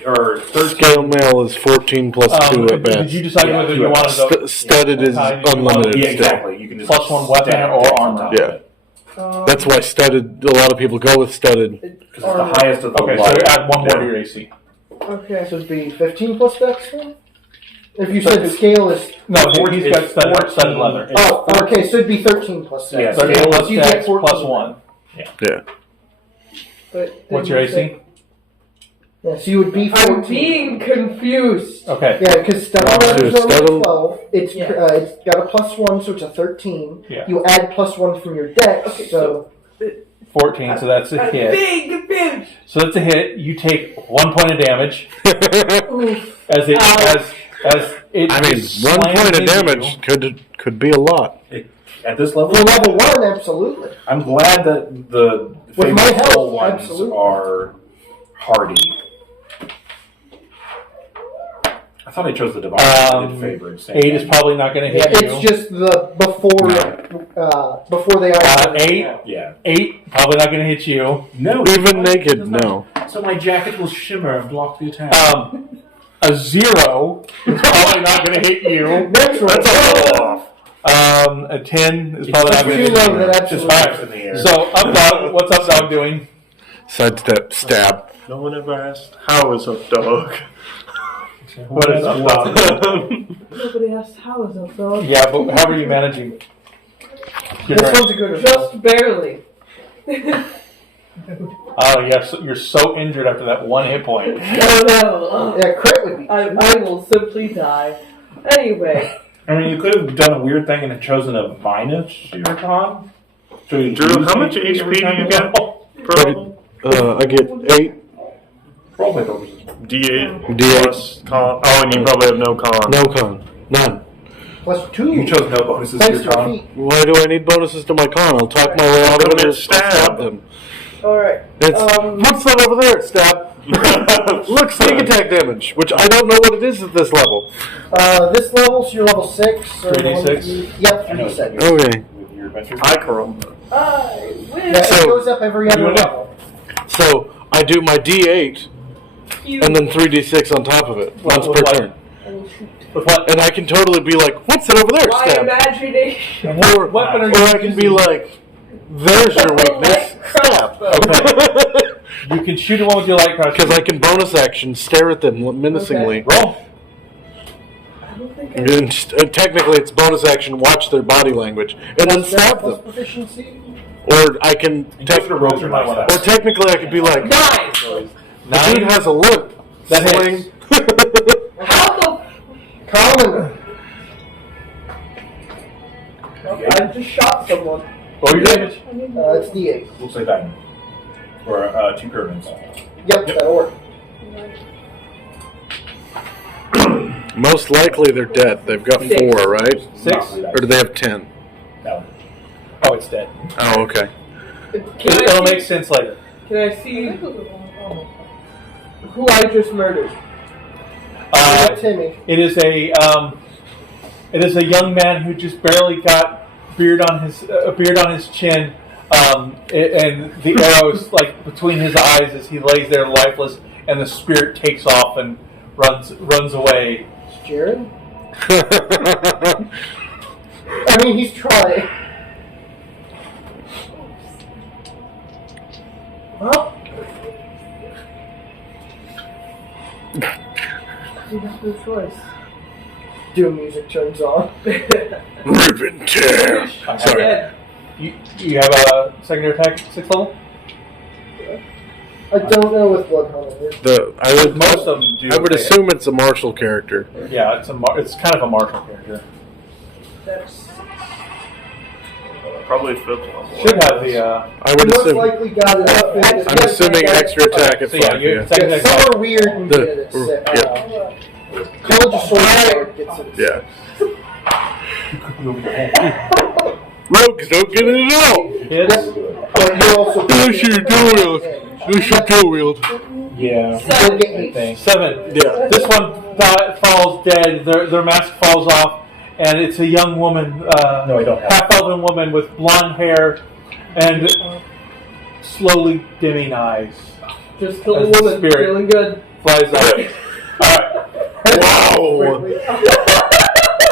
or 13. Scale mail is 14 plus 2 at Did best. you decide Yeah, whether two you at wanted best. to Studded is How do you unlimited Yeah, still. exactly. You can just plus one weapon stack or dex on armor? top of Yeah. it. That's why studded, a lot of people go with studded. Because it's the highest of the Okay, so level. add one more to your AC. Okay. So it'd be 15 plus Dex then? If you said scale is. No, he's got It's studded leather. Oh, okay, so it'd be 13 plus Dex. Yeah, So 13 plus you get dex 14. plus 1. Yeah. But What's your AC? Yeah, so you would be 14. I'm being confused. Okay. Yeah, because studded Wow, leather's so only studded- 12. It's Yeah. it's got a plus 1, so it's a 13. Yeah. You add plus 1 from your dex, Okay, so 14, so that's a I'm hit. being confused. So that's a hit. You take 1 point of damage Oof. as it Ow. as it. I mean, just 1 slams point of into damage you. could be a lot. At this level, for level 1, absolutely. I'm glad that the With my favorite health, full ones absolutely. are hardy. I thought I chose the divine favored. 8 is probably not going to Yeah, hit it's you. just the before they are. 8, Yeah. 8 probably not going to hit you. No. Even naked, no. So my jacket will shimmer and block the attack. A 0 is probably not going to hit you. Next one. That's a little off. A 10 is probably not going to Too hit low, you. that Just absolutely. in the air. So, up dog, what's up dog doing? Sidestep, stab. No one ever asked, how is up, dog? What is up dog? Nobody asked how is up, dog. Yeah, but how are you managing? Your This turn. one's a good one. Just barely. Oh, yes, you're so injured after that 1 hit point. No. Yeah, crit would be. I will simply die. Anyway. I mean, you could have done a weird thing and have chosen a minus your con. So you Drew, lose how much every HP do time you get? Per level? I get 8 Roleplay purposes. D8 D8. plus con. Oh, and you probably have no con. No con. None. Plus 2. You chose no bonuses to Thanks to your your con. feet. Why do I need bonuses to my con? I'll talk my way out of it Come or and stab. stab them. Alright. It's, what's that over there? Stab. Look, sneak attack damage, which I don't know what it is at this level. This level, so you're level 6. So 3d6? Yep, I know 3d6. Okay. With your adventure. Hi, Caramba. I win. Yeah, So- it goes up every other level. So I do my D8 You. and then 3d6 on top of it once per What? turn. With what? And I can totally be like, what's it over there? My Stab. imagination. And what weapon are you Or I can be like, there's your weakness. Stab. Okay. You can shoot at one with your light crouch. Because I can bonus action stare at them menacingly. Roll. I don't think And technically, it's bonus action watch their body language and then stab them. Proficiency? Or I can Rogues are not one or technically I could be like, Nice! the dude has a limp. That Sling. hits. How the... Colin! I just shot someone. Roll your damage. It's D8. We'll say that. Or 2 pyramids. Yep, that'll work. Most likely they're dead. They've got 4, right? 6. Or do they have 10? No. Oh, it's dead. Oh, okay. It'll make sense later. Can I see who I just murdered? Timmy. It is a young man who just barely got a beard on his chin, and the arrows like between his eyes as he lays there lifeless, and the spirit takes off and runs away. It's Jared? I mean, he's trying. Well, he has no choice. Doom music turns on. Rip and tear. Sorry. Dead. You have a secondary attack 6th level. I don't know with Bloodhunter. Most of them do. I would assume it's a martial character. Yeah, it's kind of a martial character. That's... Probably 5th level. Should have the. I would Most assume. likely got it up. I'm assuming extra attack at So yeah, 5. you Yeah. secondary Some attack. are weird and The- get it. yeah. College of Sword gets it. Yeah. Rogues don't get it at all. Hits. But you also Unless you dual wield. Unless you dual wield. Yeah. You'll get I 8. think. 7. Yeah. This one falls dead. Their mask falls off, and it's a young woman, No, I don't have half-elven woman with blonde hair and slowly dimming eyes. Just kill As a the woman. spirit. Feeling good. Flies out. All right. Wow.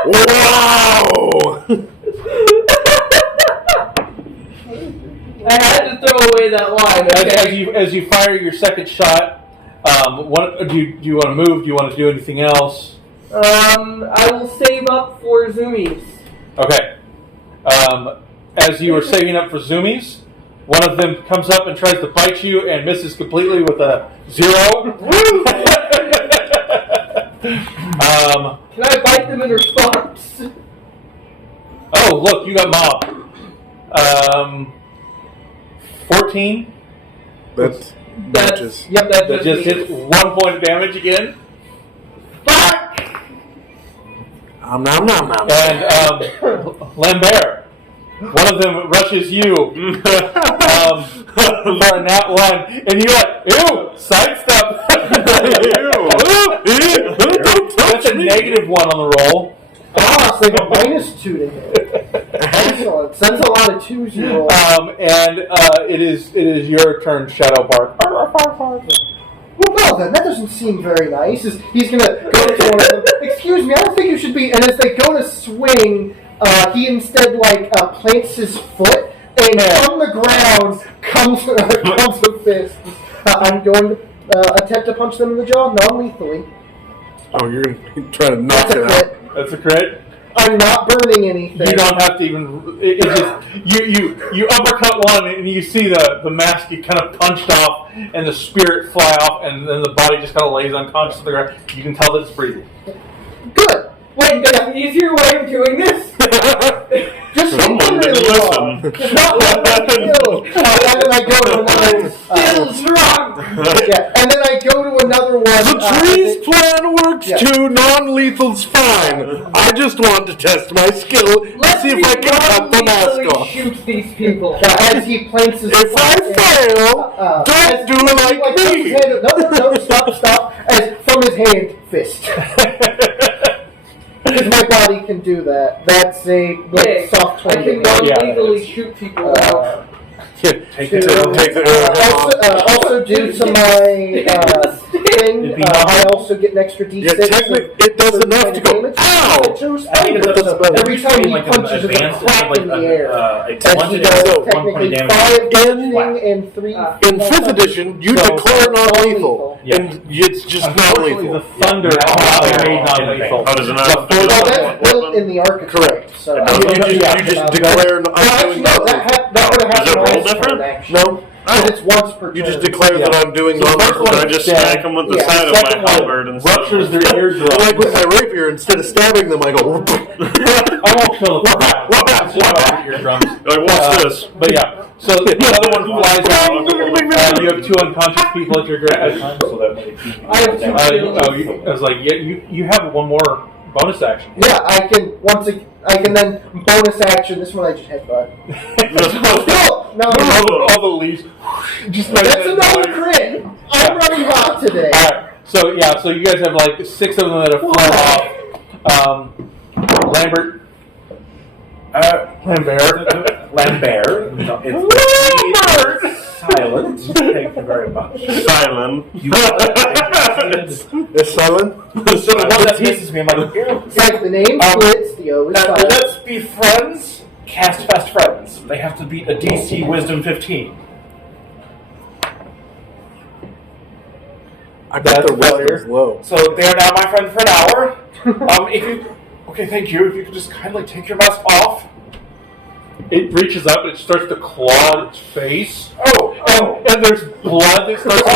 Wow. I had to throw away that line. Okay. As you fire your second shot, do you want to move? Do you want to do anything else? I will save up for zoomies. Okay. As you are saving up for zoomies, one of them comes up and tries to bite you and misses completely with a 0. Can I bite them in response? Oh, look, you got mob. 14. That's matches. Yep, That just hits 1 point of damage again. Fuck! Nom nom nom nom. And Lambert, one of them rushes you for a nat 1, and you're like, ew, sidestep. That's a negative 1 on the roll. Ah, it's like a -2 to hit. Excellent. That's a lot of 2s you roll. And it is your turn, Shadowbark. Well then, that doesn't seem very nice. He's gonna go to one of them. Excuse me, I don't think you should be. And as they go to swing, he instead plants his foot, and from the ground comes a fist. I'm going to attempt to punch them in the jaw non-lethally. Oh, you're trying to knock That's a it out. crit. That's a crit. I'm not burning anything. You don't have to even. It just you uppercut one, and you see the mask get kind of punched off, and the spirit fly off, and then the body just kind of lays unconscious on the ground. You can tell that it's breathing. Good. Wait, there's an easier way of doing this? Just Someone really didn't long. listen. Just not let that kill. And then I go to another. Still strong! Yeah, and then I go to another one. The tree's plan works yeah. too. Non-lethal's fine. I just wanted to test my skill and Let's see if I can cut the mask off. shoot these people. As he plants his If I fail, don't as do he, like puts me. his hand- No, stop. As from his hand, fist. Because my body can do that. That's a Okay, soft I 20. can non-legally shoot people now. Take To, the also do to my thing, It'd be I also get an extra D6. Yeah, technically, it does enough to go, damage. ow! I think it's That's better. Every time he like punches, an there's a advanced, crack like in the air. a And blunted he arrow, does 1 point technically damage. 5 bludgeoning and 3. In 5th edition, you So- declare non-lethal, Yeah. and it's just Unfortunately, non-lethal. the thunder is not made non-lethal. Oh, does it The not? force- Well, that's built in the archetype. Correct. So You just declare Well, actually, no, that would have Does it happened roll last different? turn, actually. No, But it's once per turn. you just declare Yeah. that I'm doing So the first non-lethal one I damage. just Yeah. smack them with the Yeah, side of second my one halberd and ruptures their eardrum. Like with my rapier, instead of stabbing them, I go. I won't kill the crap. Wah-bah. Eardrums. Like, what's this? But yeah, so the other one flies out. You have 2 unconscious people at your grave. So that might be. I have two I was like, yeah, you have one more bonus action. Yeah, I can then bonus action. This one I just headbutt. No, All the leaves. Just like that's another crit. I'm running hot today. Alright, so yeah, so you guys have like 6 of them that have flown off. Lambert. Lambert. No, it's silent. Thank you very much. Silent. It's silent. So the one that pisses me, I'm like, It's like the name splits, the O is now, silent. let's be friends. Cast best friends. They have to beat a DC Wisdom 15. I bet the wisdom's low. So they are now my friend for an hour. If you, okay, thank you. If you could just kindly take your mask off. It reaches up, it starts to claw its face. Oh, And there's blood that starts to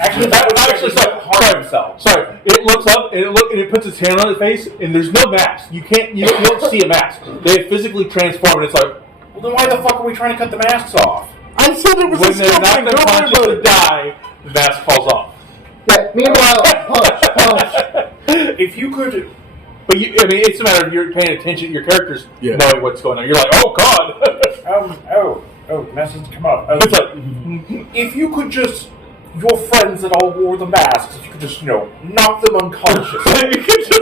actually, that was actually harm himself. Sorry, it looks up and it puts its hand on its face, and there's no mask. You don't see a mask. They have physically transformed. It's like Well, then why the fuck are we trying to cut the masks off? I said it was when a they're not scuffling. Don't conscious worry to about it. die, the mask falls off. Yeah, meanwhile, punch. If you could, But it's a matter of you're paying attention. Your characters Yeah. knowing what's going on. You're like, oh god. message come up. It's like, If you could just, your friends that all wore the masks, if you could just, knock them unconscious. you can just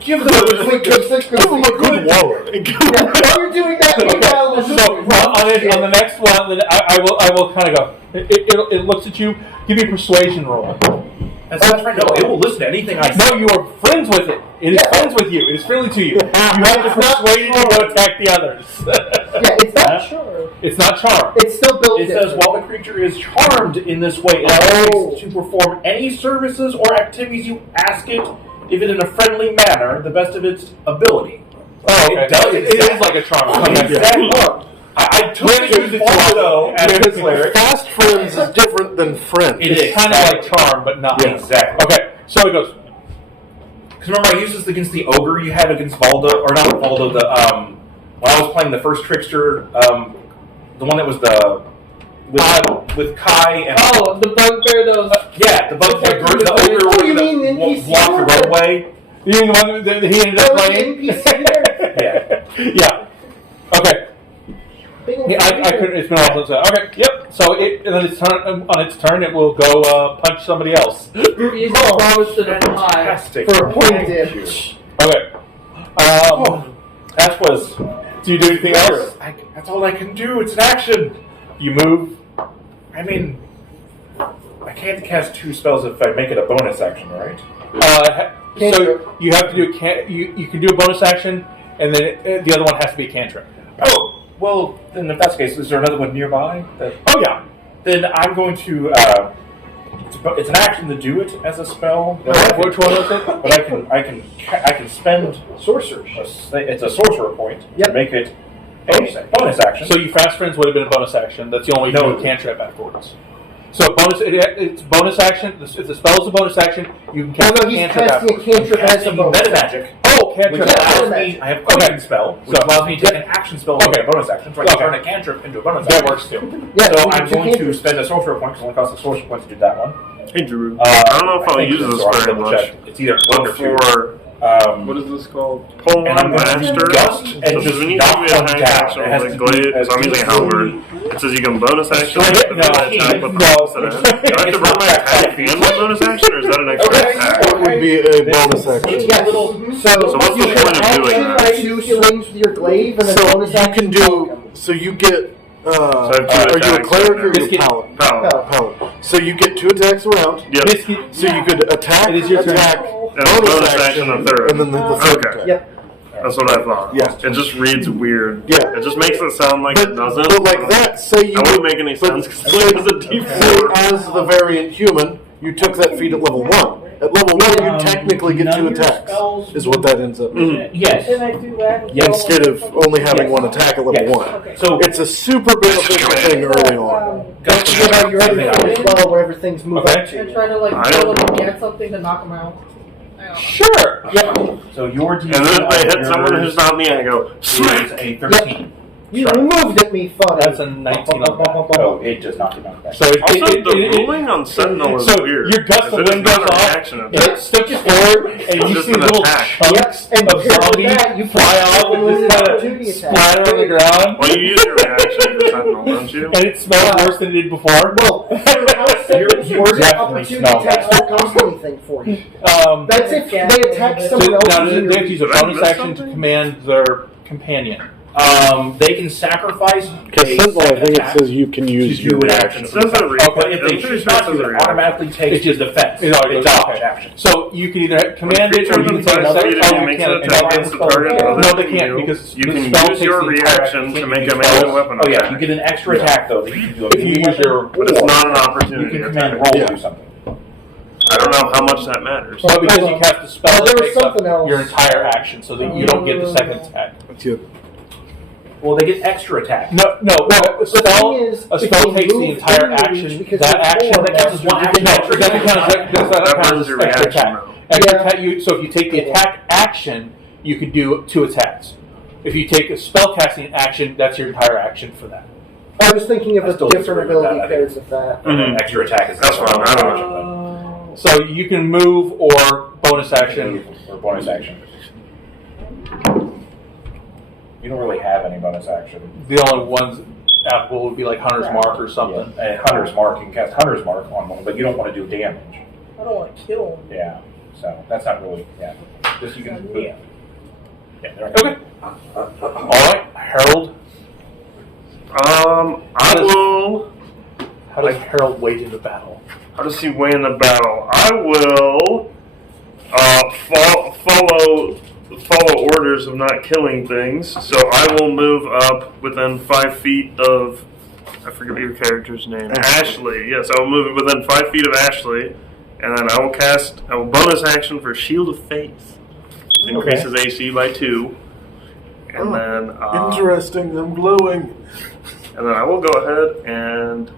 Give them a Quick, Give him a good wallet. While you're doing that, meanwhile, So on the next one, then I will kind of go. It looks at you. Give me a persuasion roll. That's right. No, it will listen to anything I say. No, you are friends with it. It is friends with you. It is friendly to you. You have to persuade it to attack the others. yeah, it's not sure. It's not charm. It's still built It says, different. while the creature is charmed in this way, it agrees to perform any services or activities you ask it, if it in a friendly manner, the best of its ability. Oh, okay. It does It is like a charm. Exactly. I took it far, though, as his lyric. Fast friends is different than friends. It is. It's kind of like charm, but not. Yeah. Exactly. Okay, so it goes. Because remember, I used this against the ogre you had against Valdo, or not Valdo, when I was playing the first trickster, the one that was with Kai and... Oh, the bugbear that was. Yeah, the ogre Oh, you was mean the NPC blocked the ogre? roadway. You mean the one that he ended That up was the playing? NPC there. Yeah. Yeah. Okay. Big old Yeah, I couldn't. It's been all so. Okay. Yep. So and then on its turn, it will go punch somebody else. You just promised it on high. Fantastic. For a point Thank damage. you. Okay. That was... Do you do anything else? That's all I can do. It's an action. You move. I mean, I can't cast 2 spells if I make it a bonus action, right? So you have to do you can do a bonus action, and then the other one has to be a cantrip. Oh, well, then if that's the case, is there another one nearby? Oh yeah. Then I'm going to... it's an action to do it as a spell. Which one is it? But I can spend Sorcerers. it's a sorcerer point Yep. to make it a bonus action. So you fast friends would have been a bonus action. That's the only way you can do a cantrip afterwards. So it's bonus action. If the spell is a bonus action, you can cast No, a he's cantrip casting a afterwards. cantrip as a casting bonus. meta magic, Oh, which cantrip. allows meta me. I have a quicken spell, which So- allows me to take an action spell and make a bonus action, so I can turn a cantrip into a bonus That action. works too. Yeah, So you I'm do two going to cantrips. spend a sorcerer point, because it only costs a sorcerer point to do that one. Hey, Drew. I don't know if I'll think use so, this so I'll very double much. check. It's either one or two. For What is this called? pull And I'm one going to master. gust So and just when you knock give me a one high down. action It has with to a be glaive, as so I'm using a halberd. It says you can bonus action. So but then attack with the opposite end. Do I have to run my attack and my bonus action, or is that an extra attack? That would be a bonus action. Yes. So what's you the can point of doing action that? 2 swings with your glaive and then So bonus you action. can do. So you get I have two are you a attacks cleric right or are you a Biscuit. paladin? Paladin. Paladin. So you get 2 attacks around. Yep. Biscuit. So you could attack, It is your turn. attack, And bonus action a third. and then the third Okay. attack. Yep. That's what I thought. Yeah. It just reads weird. Yeah. It just makes it sound like it doesn't. But like that, say you That wouldn't make any sense because it was a say D4. as the variant human, you took that feat at level 1. At level 1, you technically get 2 attacks. Is what that ends up being. Yes. Can I do that? Instead of only having 1 attack at level Yes. 1. So It's a super beneficial thing early on. Don't forget about your other thing as well, wherever things move Okay. up to. And try to like I kill don't them and get something to knock them out. I don't know. Sure. yeah. So your DC And then if they hit on someone who's yours not me, I go, is smack! a 13. You moved at me funny. That's a 19 on that. Oh, it does not knock back. So Also, the ruling on Sentinel is so weird. your gust of If it is wind goes not a off, reaction and attack. it sticks forward, and you Just see an little attack. chunks and of compared to zombies that, you fly off and lose just an kind opportunity of attack. splatter on the ground, Well, you use your reaction for Sentinel, don't you? and it smells worse than it did before. Well, You word definitely opportunity smell attacks that. don't cost anything for you. That's if they attack so someone else. now they have to use a Did I bonus miss action to something? command their companion. They can sacrifice Because a Sentinel, I think it attack says you can to use do your an reaction. action. It says a reaction. But if they I'm pretty choose sure not it says to, a it reaction. automatically takes It's to defense. It already It's goes dodge off. action. So you can either command it or you can take Creature a second within 5 feet spell. of you You makes can't an attack against the target other No, than they can't you. because You the can spell use takes your the entire reaction action. to You make can a use melee spells. weapon Oh yeah, attack. you get an extra attack though that you can do. If you use your- But it's not an you opportunity can attack. command roll Yeah. to do something. I don't know how much that matters. But because you cast a spell, Oh, there it was takes up something else. your entire action, so that you don't get the second attack. That's it. Well, they get extra attack. No, a The thing spell. is, A if spell they takes the move entire in your action. reach because That they're action forward, that counts as one action. No, that doesn't count. That That counts burns as your extra reaction attack. though. Extra Yeah. attack. So if you take the attack action, you could do 2 attacks. If you take a spell casting action, that's your entire action for that. I was thinking of I a still different disagree with ability that. I think- pairs of that. Mhm. Extra attack is That's fine, I don't Oh. So you can move or bonus action. or bonus action. You don't really have any bonus action. The only ones applicable would be like Hunter's Mark or something. And Hunter's Mark, you can cast Hunter's Mark on one, but you don't want to do damage. I don't want to kill them. Yeah, so that's not really, yeah. Just you can, Yeah. yeah, they're Okay. All right, Harold. I will. How does Harold wade into battle? How does he win the battle? I will follow orders of not killing things. So I will move up within 5 feet of. I forget your character's name. Ashley. Yes, I will move within 5 feet of Ashley, and then I will bonus action for Shield of Faith. Increases AC by 2, and then Interesting, I'm glowing. and then I will go ahead and,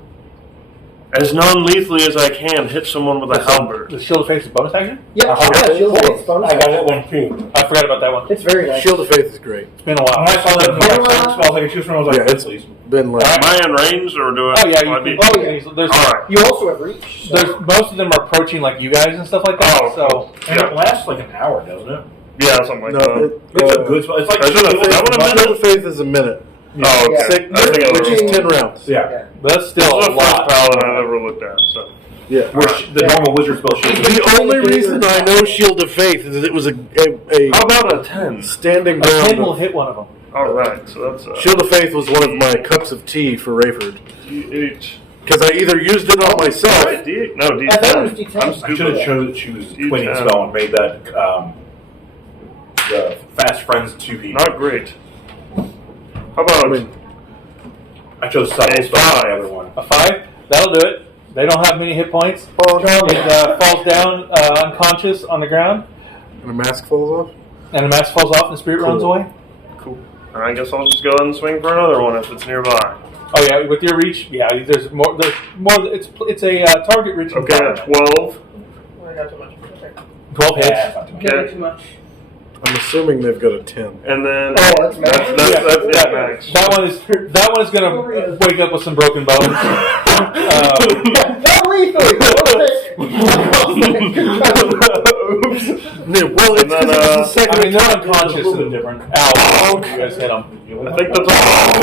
as non-lethally as I can, hit someone with a halberd. The Shield of Faith is a bonus action? Yeah, yeah, Shield of Faith's bonus. I got that one too. I forgot about that one. It's very nice. Shield of Faith is great. It's been a while. When I saw that in the spell, I was like, choose from, I was like, Yeah, it's please. been like. Am I in range, or do I? Oh yeah, do I you need- can. Oh, yeah. There's, All right. You also have reach. So. there's most of them are approaching like you guys and stuff like that. Oh, so And it lasts like an hour, doesn't it? Yeah, something like No, that. It's a good spell. It's like I should have- that one a minute? Shield of Faith is a minute. Oh, okay. Six, I think I which is was. 10 rounds. Yeah. that's This still is a the first lot. paladin I've ever looked at. So Yeah. Where the normal wizard spell should be. The only reason I know Shield of Faith is that it was a how about a 10? standing A 10 will ground. hit one of them. All right, so that's Shield of Faith was one of my cups of tea for Rayford. D8. Because I either used it on myself. Right, D8. No, D10. I thought it was D10. I'm I should have stupid. chosen to choose Twinning Spell and made that the Fast Friends 2 Not great. How about I chose Subtle Spell on the other one. A 5, that'll do it. They don't have many hit points. Oh, It falls down unconscious on the ground, and a mask falls off? and the mask falls off, and the spirit runs away. cool? I guess I'll just go ahead and swing for another one if it's nearby. Oh yeah, with your reach, yeah. There's more. It's a target reach. Okay, 12. I got too much. Okay. 12 hits. Yeah, not too much. Okay. Too much. I'm assuming they've got a 10. And then Oh, that's max. that's max. That one is gonna wake up with some broken bones. Not lethally. Yeah, well, it's And then, because it was the second I mean, they're attack. unconscious and different. Ow! You guys hit them. I think that's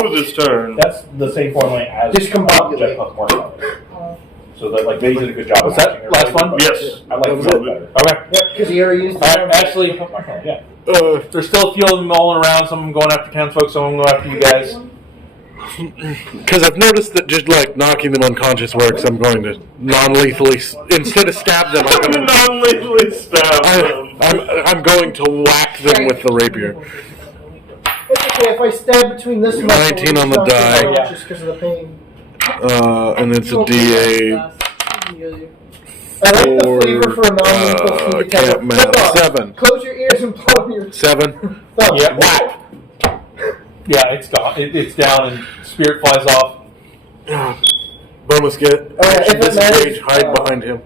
all this turn. That's the same formula as Discombobulate. Jet Puff Marshmallow. So that like they did a good job. Was of that matching last everybody. one? Yes. I like That was that it. better. Okay. Yep, because he already used All right, Ashley. Puff Marshmallow, yeah. There's still a few of them rolling around. Some of them going after townsfolk. Some of them going after you guys. Because I've noticed that just like knocking them unconscious works, I'm going to non-lethally, instead of stab them, I'm going to non-lethally stab them. I'm going to whack them with the rapier. It's okay if I stab between this muscle 19 on the die. just because of the pain. And it's a D8. I like the flavor for a non-lethal food can't attack. math. Hold on. 7. Close your ears and blow your 7. thumb. Yeah. Whack! Yeah, it's gone. It's down, and spirit flies off. Bonus get. if it Disengage. matters, Hide behind him.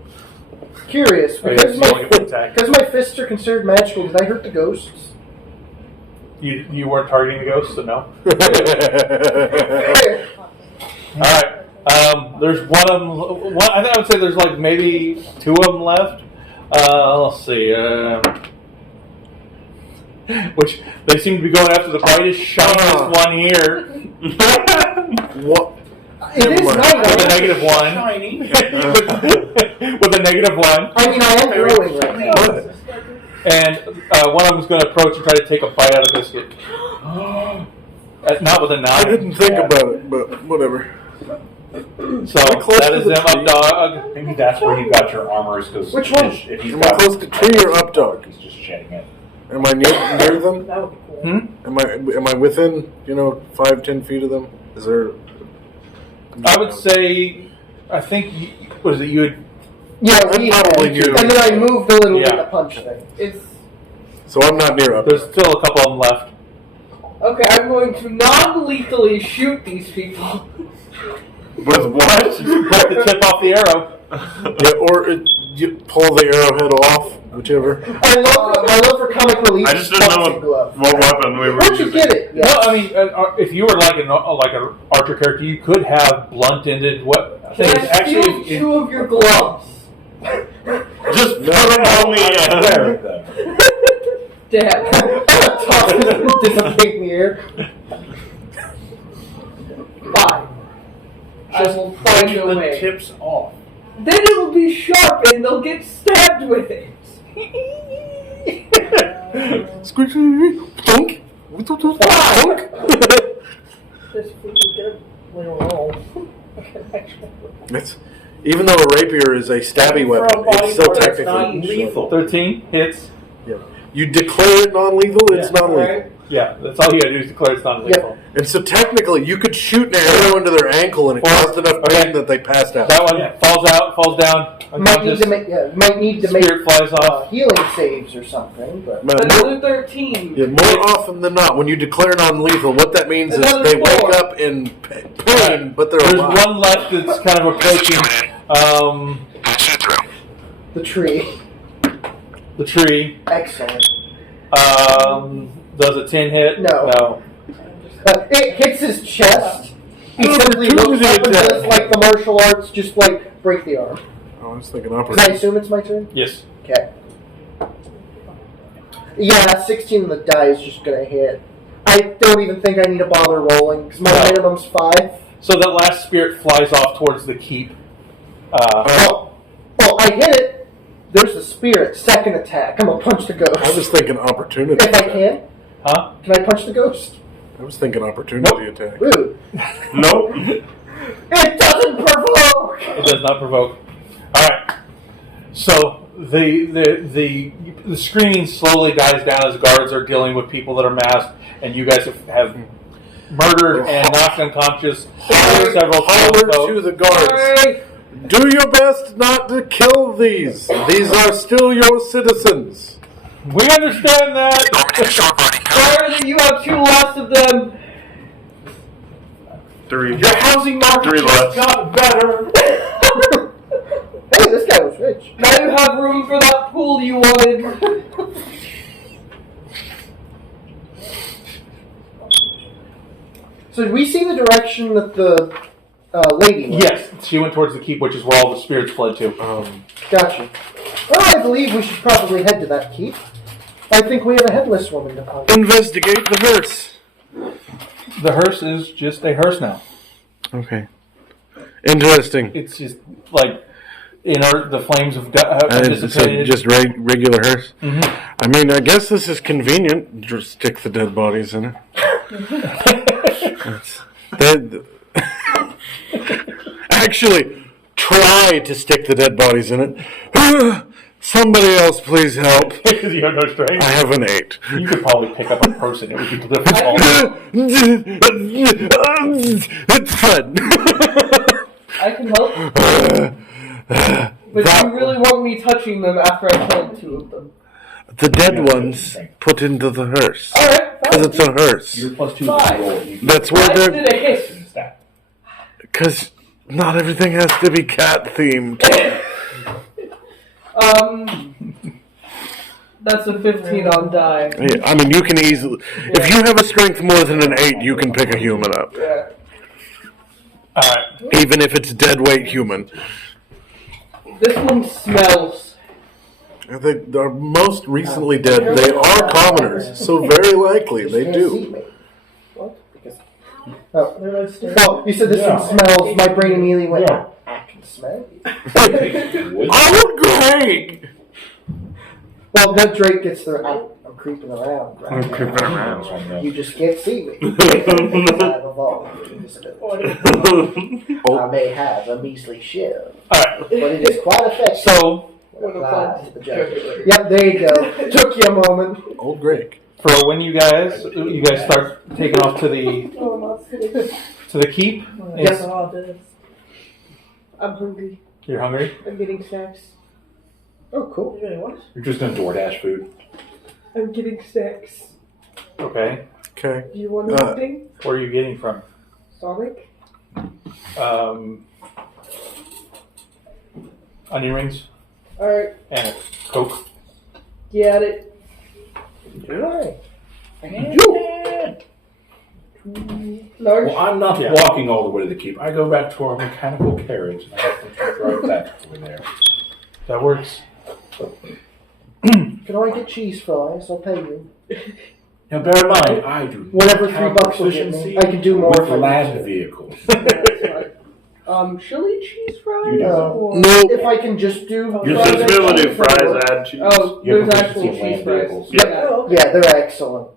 Curious, Oh, yeah, because it's only an attack. my fists are considered magical, did I hurt the ghosts? You weren't targeting the ghost, so no. All right. There's one of them. I think I would say there's like maybe 2 of them left. Let's see. Which they seem to be going after the brightest, shiniest one here What? It is Never mind. night. with a negative 1. With a negative 1. I mean, I am growing right now. And one of them's going to approach and try to take a bite out of Biscuit. Not with a 9. I didn't think about it, but whatever. So that is them up dog. Maybe that's where you got your armor, because Which one? if he's Am I close to tree or up dog? he's just shedding it. Am I near them? That would be cool. Am I within 5-10 feet of them? Is there? I would say, I think, was it you had, Yeah, I'm probably near and then I moved a little Yeah. bit to punch thing. It's So I'm not near up. there's still a couple of them left. okay. I'm going to non-lethally shoot these people. With what? Let the tip off the arrow. Yeah, or you pull the arrowhead off, whichever. I love for comic relief. I just didn't know boxing glove. what weapon we were Where'd you using. get it? Yeah. No, I mean, if you were like an archer character, you could have blunt-ended Can things. I steal Actually, 2 of your gloves? Just put them on the Wear it then. Dad. Toss it and dissipate in the air. 5. I will find a the way. tips off. Then it will be sharp and they'll get stabbed with it. Squishy, thunk, thunk. It's, even though a rapier is a stabby weapon, it's still technically lethal. 13 hits. Yeah. You declare it non-lethal, it's non-lethal. Right? Yeah, that's all you gotta do is declare it's not lethal. And so technically, you could shoot an arrow into their ankle and it caused enough pain that they passed out. That one falls down. Might need to make Spirit flies off. healing saves or something, but But more, Another 13. yeah, more often than not, when you declare non-lethal, what that means is Another they 4. wake up in pain, but they're There's alive. one left that's kind of approaching the tree. the tree. Excellent. Does a 10 hit? No. It hits his chest. He simply looks Opportunity up and attack. does like the martial arts, just like break the arm. Oh, I was thinking Can I opposite. assume it's my turn? Yes. Okay. Yeah, 16 on the die is just gonna hit. I don't even think I need to bother rolling because my minimum's 5. So that last spirit flies off towards the keep. Well, I hit it. There's the spirit. Second attack. I'm gonna punch the ghost. I was thinking opportunity If I attack. can. Huh? Can I punch the ghost? I was thinking opportunity attack. Rude. Nope. It doesn't provoke. It does not provoke. All right. So the screaming slowly dies down as guards are dealing with people that are masked, and you guys have murdered and knocked unconscious several Holler to folks. the guards. Do your best not to kill these. These are still your citizens. We understand that. Sorry that you have 2 less of them. 3. Your housing market 3 just left. got better. Hey, this guy was rich. Now you have room for that pool you wanted. So did we see the direction that the lady went? Yes, she went towards the keep, which is where all the spirits fled to. Gotcha. Well, I believe we should probably head to that keep. I think we have a headless woman to find. Investigate the hearse. The hearse is just a hearse now. Okay. Interesting. It's just like inert. The flames have It's dissipated. just regular hearse. Mhm. I mean, I guess this is convenient. Just stick the dead bodies in it. Actually, try to stick the dead bodies in it. Somebody else, please help. Because you have no strength. I have an 8. You could probably pick up a person. It would be difficult. It's fun. I can help. But you really want me touching them after I killed 2 of them? The dead ones put into the hearse. Alright, Because it's a hearse. You're +2 Fine. roll. That's where I they're... did a hit. Because not everything has to be cat-themed. That's a 15 on die. Yeah, I mean, you can easily... If you have a strength more than an 8, you can pick a human up. Yeah. Alright. Even if it's dead weight human. This one smells. They are most recently dead. They are commoners, so very likely they Can't do. see me. Oh, you said this one smells. My brain immediately went, I can smell you. Oh, Greg! Well, that Drake gets the. I'm creeping around. Right I'm now. creeping around. You just can't see me. I've evolved to invisibility. I may have a measly shield, Alright. but it is quite effective. So, when applied to the judge. Yep, there you go. Took you a moment. Old Greg. for when you guys start taking off to the keep. Yes. I'm hungry. You're hungry? I'm getting snacks. Oh, cool. You're just gonna DoorDash food. I'm getting snacks. Okay. Okay. Do you want anything? Where are you getting from? Sonic? Onion rings Alright, and a Coke. get it. Large? Well, I'm not Yeah. walking all the way to the keep. I go back to our mechanical carriage and I have to drive that over there. That works. Can I get cheese fries? I'll pay you. Now, bear in mind, I do Whatever have $3 will get me. proficiency I can do more if with I need land to. vehicles. Chili cheese fries? You don't. Or- Nope. If I can just do. Your Fries sensibility and fries cheese. add cheese. Oh, You have there's proficiency actual in land cheese fries. vehicles. Yeah. Yeah, they're excellent.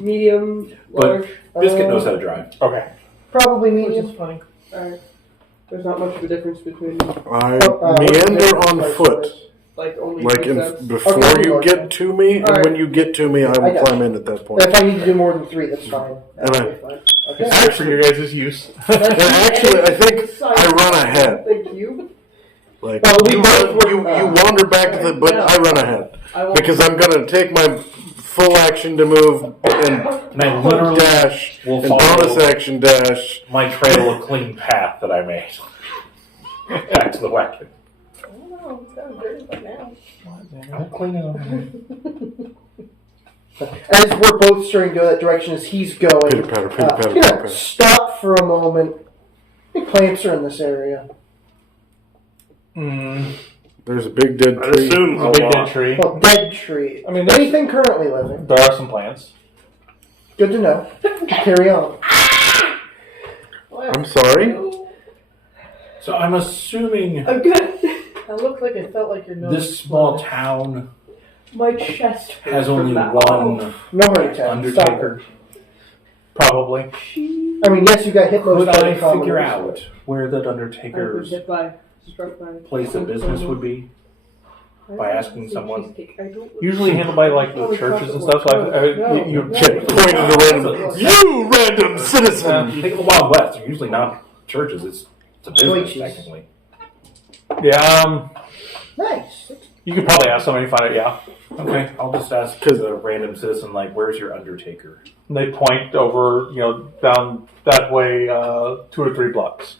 Medium, But- large. Biscuit knows how to drive. Okay. Probably Which medium. is funny. Alright. There's not much of a difference between, I meander on foot. like, only Like 2 cents. before Okay. you get to me, and Alright. when you get to me, I I will got climb in at that point. If I need to do more than 3, that's fine. And I- Okay. It's for your guys' use. And actually, I think I run ahead. Thank you. Like Oh, we you, both you, were- you wander back to the, but I run ahead I will because I'm gonna take my full action to move and And I literally dash will and follow bonus action dash. my trail of clean path that I made. Back to the wagon. I'm cleaning up. As we're both starting to go that direction as he's going, Pitter patter, pitter patter, you pitter know, patter. stop for a moment. How many plants are in this area? There's a big dead I'd tree. assume It's a a big lot. dead tree. Well, dead tree. I mean, there's- Anything currently living? There are some plants. Good to know. Carry on. I'm sorry. So I'm assuming I'm good. That looked like it felt like your nose. this small town My chest hurts has from only that. one No hurry attack. Stop Undertaker. Probably. it. I mean, yes, you got hit most Could by I the commoners. figure out where that I was Undertaker's hit by, struck by. place of business would be? by asking someone? Usually handled by like the churches and stuff. So you Pointed to random. You random citizen. You think of the Wild West, they're usually not churches, it's a business, Places. technically. yeah. Nice. You could probably ask somebody to find out. Yeah. Okay, I'll just ask the random citizen, like, where's your Undertaker? And they point over, down that way, 2 or 3 blocks.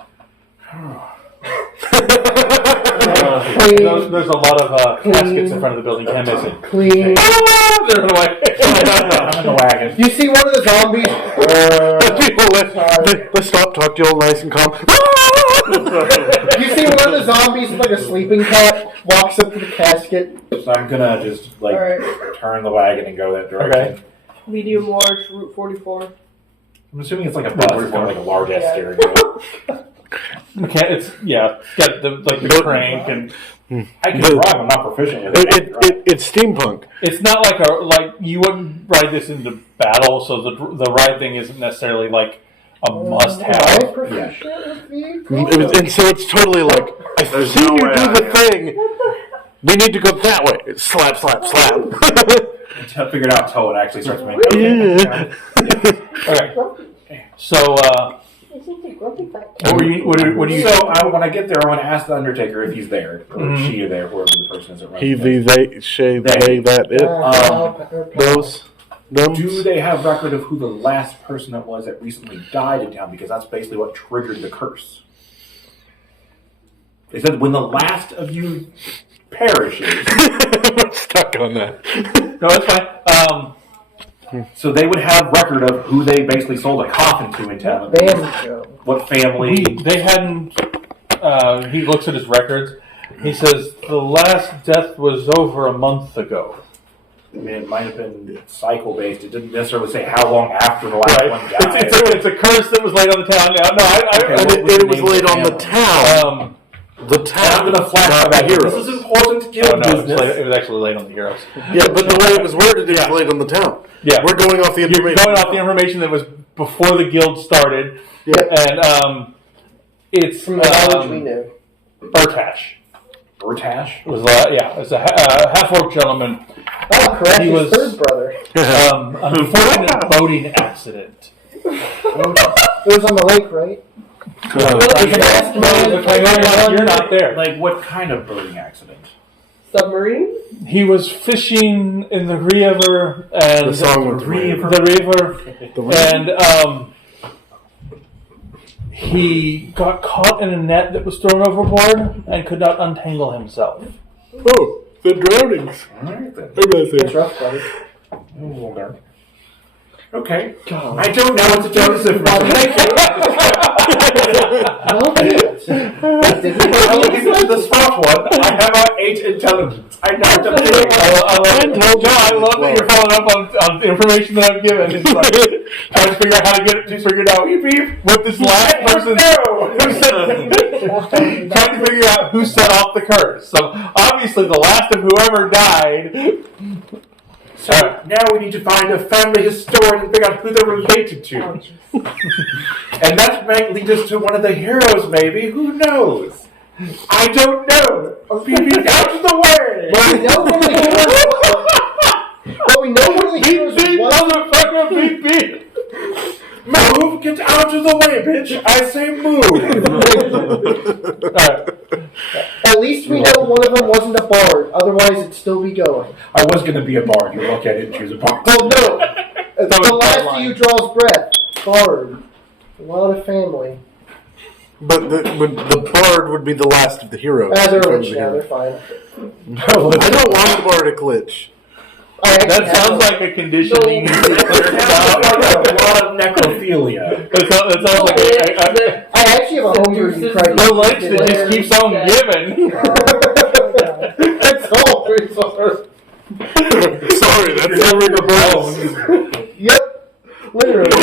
Clean. There's a lot of caskets in front of the building. Can't miss it. Clean. They're in the way. I'm in the wagon. You see one of the zombies? People, let's stop, talk to you all nice and calm. You see one of the zombies with like a sleeping cat walks up to the casket. So I'm gonna just, like, Alright. turn the wagon and go that direction. Okay. Medium, large, Route 44. I'm assuming it's like a bus, it's kind of like a large-ass steering wheel. It's got the crank and I can drive, I'm not proficient with it. It's steampunk. it's not like you wouldn't ride this into battle, so the ride thing isn't necessarily like a must-have. And so it's totally like, I There's see no you way do I the am. thing. We need to go that way. Slap, slap, slap. Until figured out until it actually starts making. Yeah. Okay. So, what do you? So when I get there, I want to ask the Undertaker if he's there or she or there, whoever the person is that runs. He, the they, she, they, that, it. Those. Them. Do they have record of who the last person that was that recently died in town? Because that's basically what triggered the curse. They said when the last of you perishes. We're stuck on that. No, that's fine. So they would have record of who they basically sold a coffin to in town. Banjo. What family? They hadn't. He looks at his records. He says the last death was over a month ago. I mean, it might have been cycle based. It didn't necessarily say how long after the last one died. It's a curse that was laid on the town. No, It was laid on the town. The town. I'm going to flash not back. the This heroes. is important guild business. It was actually laid on the heroes. Yeah, but the way it was worded, it was laid on the town. Yeah. We're going off the You're information. going off the information that was before the guild started. Yeah. And it's From the knowledge we knew. Urtash. Urtash? It was it was a half-orc gentleman. Oh, correct. He His was- third brother. Unfortunate boating accident. It was on the lake, right? You're not there. Like, what kind of boating accident? Submarine? He was fishing in the river and The song was River. The river, The river. and he got caught in a net that was thrown overboard and could not untangle himself. Oh, the drownings. Alright then. That's rough, buddy. A little dark. Okay. I don't know what to do with this information. I'm looking at the spot one. I have an 8 intelligence. I know what to do. I love that you're following up on the information that I've given. It's like trying to figure out how to get it to figure it out. What this last person trying to figure out who set off the curse. So obviously the last of whoever died. So now we need to find a family historian and figure out who they're related to. And that might lead us to one of the heroes, maybe. Who knows? I don't know. Beep, out of the way. But we know one of the heroes was Motherfucker, beep. Move, get out of the way, bitch. I say move. Alright. At least we know one of them wasn't a bard. Otherwise, it'd still be going. I was going to be a bard. You look at it and choose a bard. Well, no. was The last of bloodline. you draws breath. Bard. A lot of family. But the bard would be the last of the heroes. They're if it was rich a now. hero. They're fine. I don't want the bardic lich. That sounds like a condition you need to clear There's a lot of necrophilia. That sounds like I actually have a homebrew you tried. the lich that just keeps on giving. That's all. Sorry, that's a reverse. Yep. Literally.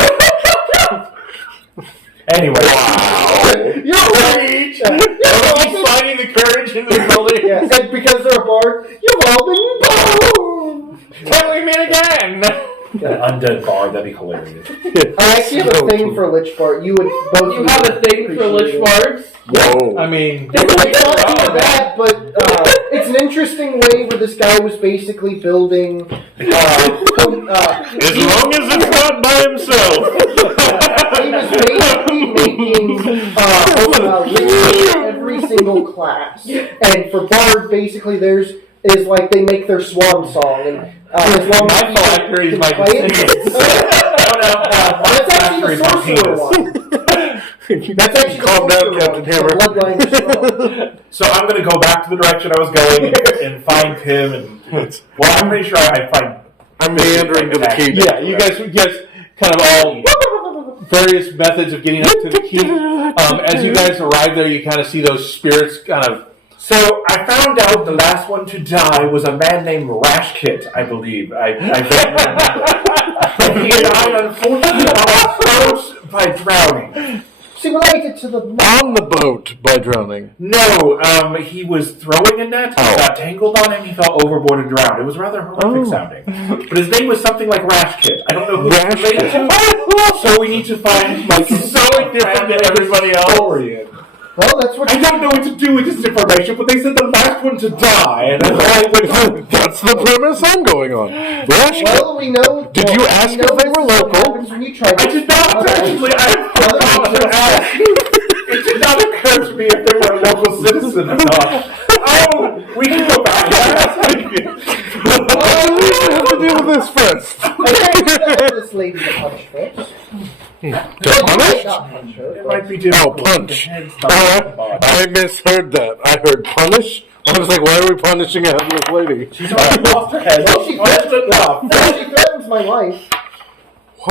Anyway. You're right. He's finding the courage in the building. Yes, and because they're a bard, you've all been boned. Till we meet again. An undead bard, that'd be hilarious. I actually have a thing for Lich Bard. You would both. You have a thing for Lich Bards? Whoa. I mean, It's not too bad, but it's an interesting way where this guy was basically building. As long as it's not by himself. He was basically making literally every single class, and for Bard, basically theirs is like they make their swan song, and as long my as you phylactery is can my play it, descendants. that's actually the sorcerer one. That's actually Calm the down, sorcerer Captain one. Hammer. The bloodline is strong. So I'm going to go back to the direction I was going and find him. And well, I'm pretty sure I find. I'm meandering to the keep. Yeah, you guys kind of all various methods of getting up to the keep. As you guys arrive there, you kind of see those spirits kind of. So I found out the last one to die was a man named Rashkit, I believe. I he died unfortunately on a boat by drowning. she related to the On the boat by drowning. No, he was throwing a net, Oh. got tangled on him, he fell overboard and drowned. It was rather horrific sounding. But his name was something like Rash Kid. I don't know who it's Rash related Kid. to. So we need to find like So different than everybody else. story. Well, that's what I don't know what to do with this information, but they said the last one to die, and that's all I went That's the premise I'm going on. Rash Well, we know. Did you ask we know if they this were is what local? happens when you try I did not actually. I forgot to ask. It did not occur to me if they were a local citizen or not. Oh, we can go back and ask. we have to deal with this first. This lady to punch first. To punish? Not punch her, It but- might be difficult. Oh, punch. The head's not I misheard that. I heard punish. I was like, why are we punishing a headless lady? She's already lost her head. Well, she That's enough. She threatens my wife.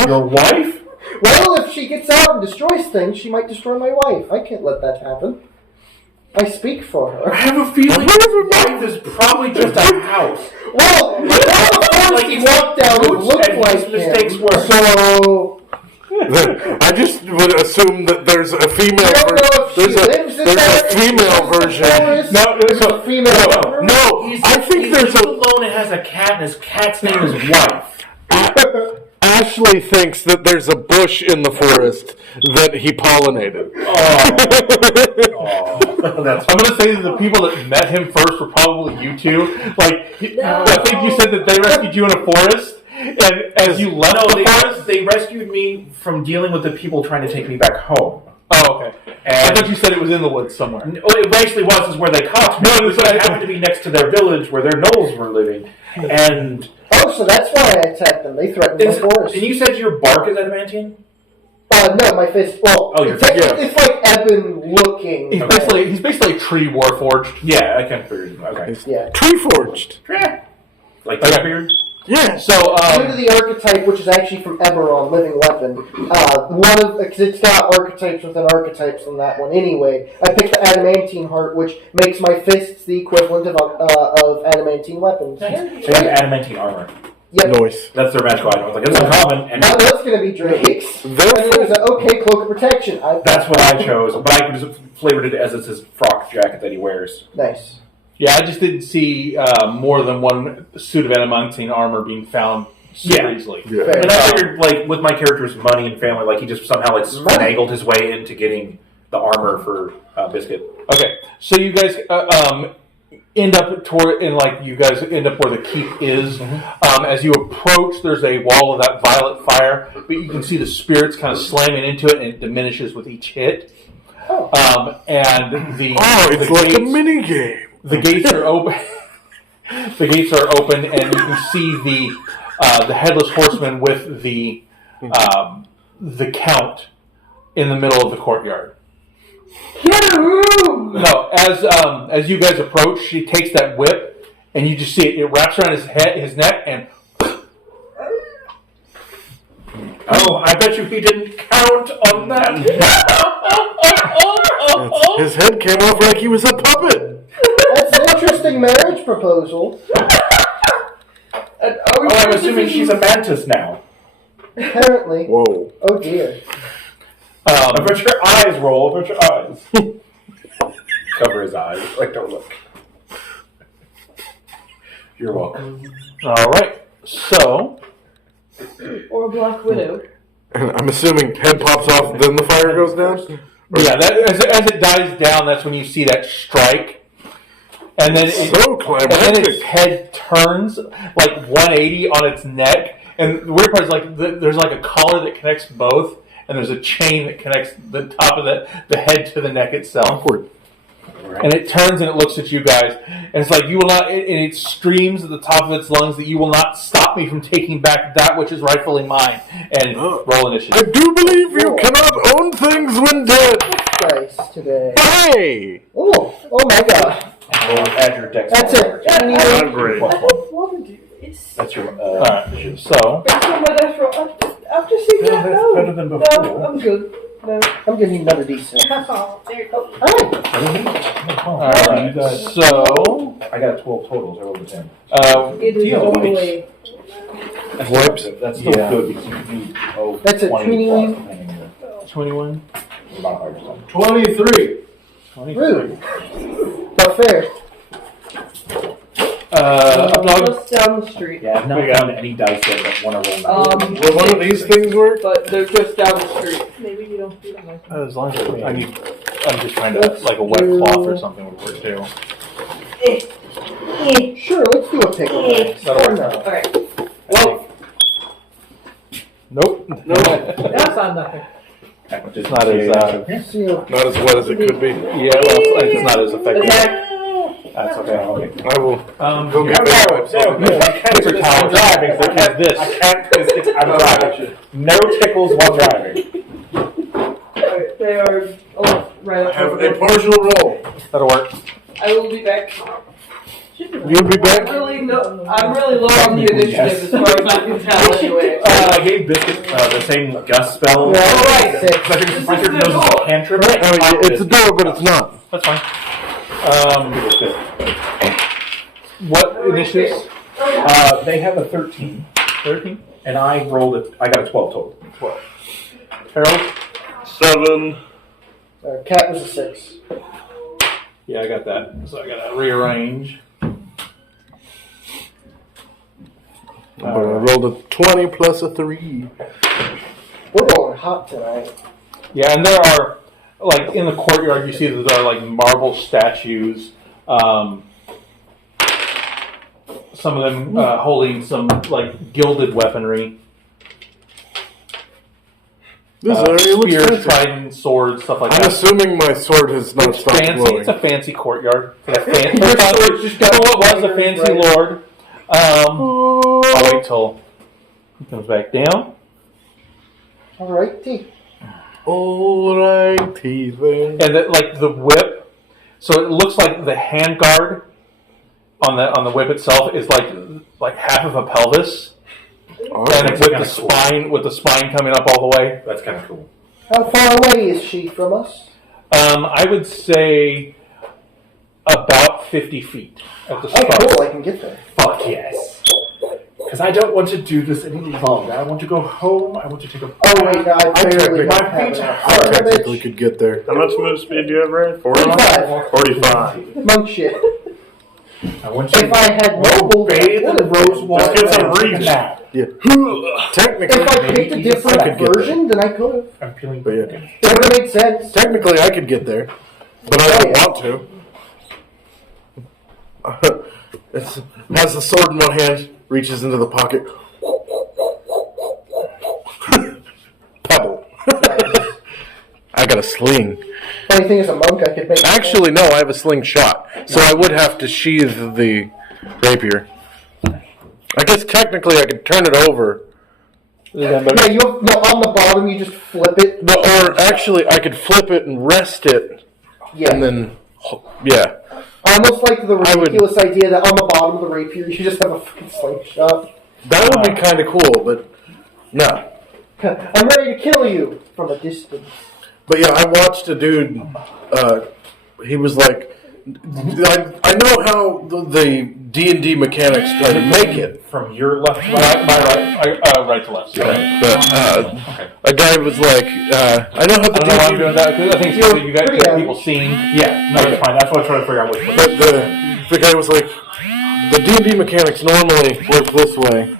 Your wife? Well, if she gets out and destroys things, she might destroy my wife. I can't let that happen. I speak for I her. have a feeling your wife is probably just a house. Well, before he walked down and looked and like his mistakes him. were. So I just would assume that there's a female I don't know if she there's lives in there's that. a female version. There's a female. No, I think there's He's a alone and has a cat, and his cat's name is Wife. Ashley thinks that there's a bush in the forest that he pollinated. That's I'm going to say that the people that met him first were probably you two. Like, I think you said that they rescued you in a forest, and as you left the forest. they rescued me from dealing with the people trying to take me back home. Oh, okay. I thought you said it was in the woods somewhere. Well, it actually was where they caught me. No, It happened to be next to their village where their gnolls were living. And Oh, so that's why I attacked them. They threatened my forest. and you said your bark is adamantine? No, my fist. Well, Oh, your it's, fist, yeah. it's like ebon looking. He's basically a tree warforged. Yeah, I kind of figured. Okay. Yeah. Tree forged. Like Okay. beard? Yeah. So, Due to the archetype, which is actually from Eberron, Living Weapon, because it's got archetypes within archetypes on that one anyway. I picked the adamantine heart, which makes my fists the equivalent of adamantine weapons. So you have adamantine armor. Yep. Noise. That's their magical item. I was like, it's uncommon, and Now that's going to be Drake's. And then there's an okay cloak of protection. that's what I chose. But I could just flavored it as it's his frock jacket that he wears. Nice. yeah, I just didn't see more than one suit of adamantine armor being found super Yeah. easily. Yeah. Fair. And I figured, like, with my character's money and family, like, he just somehow, like, finagled his way into getting the armor for Biscuit. Okay, so you guys end up toward, and like you guys end up where the keep is. As you approach, there's a wall of that violet fire, but you can see the spirits kind of slamming into it, and it diminishes with each hit. And the it's the like a gates- mini game. The gates are open. The gates are open, and you can see the headless horseman with the count in the middle of the courtyard. No, as you guys approach, she takes that whip, and you just see it. It wraps around his neck, and Oh, I bet you he didn't count on that. His head came off like he was a puppet. That's an interesting marriage proposal. Oh, I'm assuming she's a mantis now. Apparently. Whoa. Oh dear. I bet your eyes roll. I bet your eyes. Cover his eyes. Like, don't look. You're welcome. all right. So Or a Black Widow. And I'm assuming head pops off, then the fire goes down. yeah, as it dies down, that's when you see that strike, and then So and then climactic. its head turns like 180 on its neck. And the weird part is like there's like a collar that connects both, and there's a chain that connects the top of the head to the neck itself. Awkward. And it turns and it looks at you guys, and it's like you will not. And it screams at the top of its lungs that you will not stop me from taking back that which is rightfully mine. And roll I initiative. do believe you cannot own things when dead. Dice today. Hey! Oh my god. Roll add your dex. That's it. Not great. I don't want to do this. That's your. All right. So Based on my dice roll, after seeing No, that, that's no. better than No, before. I'm good. No. I'm giving you another D6. There you go. Alright. all right. So I got 12 totals. I rolled a 10. It is Deal. all the way. That's still Yeah. good because you can do That's a 20 21. plus, depending on 21. The modifiers done. 23. Rude. But fair. Just down the street. Yeah, I've not found any dice yet that want to roll now. Will one of these things work? But they're just down the street. Maybe you don't see them. As long as I'm just trying to, like a wet cloth or something would work too. Sure, let's do a pickle. That'll work. Alright. Well, nope. That's not nothing. It's not as, See you. Not as wet as it could be. yeah, well, it's not as effective. Attack. That's okay. I will go No, get wipes. Paper towels. I'm driving. Like this. I can't because I'm driving. No tickles while driving. Alright, they are right I up have over a there. partial roll. That'll work. I will be back. You'll be back? I'm really low on the initiative as far as I can tell anyway. I gave Biscuit the same gust spell. Yeah, Alright. Because I think Biscuit knows it's a cantrip. I mean, it's a door, but it's not. That's fine. What initiatives? They have a 13, 13? and I rolled it. I got a 12 total. 12. Harold? 7. Cat was a 6. Yeah, I got that. So I gotta rearrange. But I rolled a 20 plus a 3. We're rolling hot tonight. Yeah, and there are, like, in the courtyard, you see that there are, like, marble statues. Some of them holding some, like, gilded weaponry. This area looks Spears, fancy. trident, swords, stuff like I'm that. assuming my sword has not It's stopped fancy. glowing. It's a fancy courtyard. For Your sword just got what was a fancy right. lord. I'll wait till he comes back down. Alrighty. Alrighty then. And that, like the whip, so it looks like the handguard on the whip itself is like half of a pelvis, and with the spine coming up all the way. That's kind of cool. How far away is she from us? I would say about 50 feet at the Oh, start. cool. I can get there. Fuck yes. Because I don't want to do this any longer. I want to go home. I want to take a Oh, wait, no, I barely technically- have enough. I technically could get there. How much move speed do you have, Ray? 45. 45. Monk shit. I want to If I had noble, bathe in the rose water. Let's get some and take a reach. nap. Yeah. If Technically, I picked a I different could get version, then I could have. I'm feeling but yeah. That would have made sense. Technically, I could get there, but I don't want to. Has the sword in one hand, reaches into the pocket. Pebble. I got a sling. Funny thing is, a monk, I could make. Actually, no, I have a slingshot, so I would have to sheath the rapier. I guess technically I could turn it over. Yeah, you have, no, on the bottom, you just flip it. No, or actually, I could flip it and rest it, Yeah. and then, yeah. Almost like the I would- ridiculous idea that on the bottom of the rapier, you just have a fucking slingshot. That would be kind of cool, but no. I'm ready to kill you from a distance. But yeah, I watched a dude. He was like, I know how the D&D mechanics try to make it, from your left to My right. right to left. but a guy was like, I know how I don't know why I'm the doing that. 'Cause I think it's something you guys Pretty get people seeing. Yeah, no, it's fine. That's what I'm trying to figure out which one. but the guy was like, the D&D mechanics normally work this way.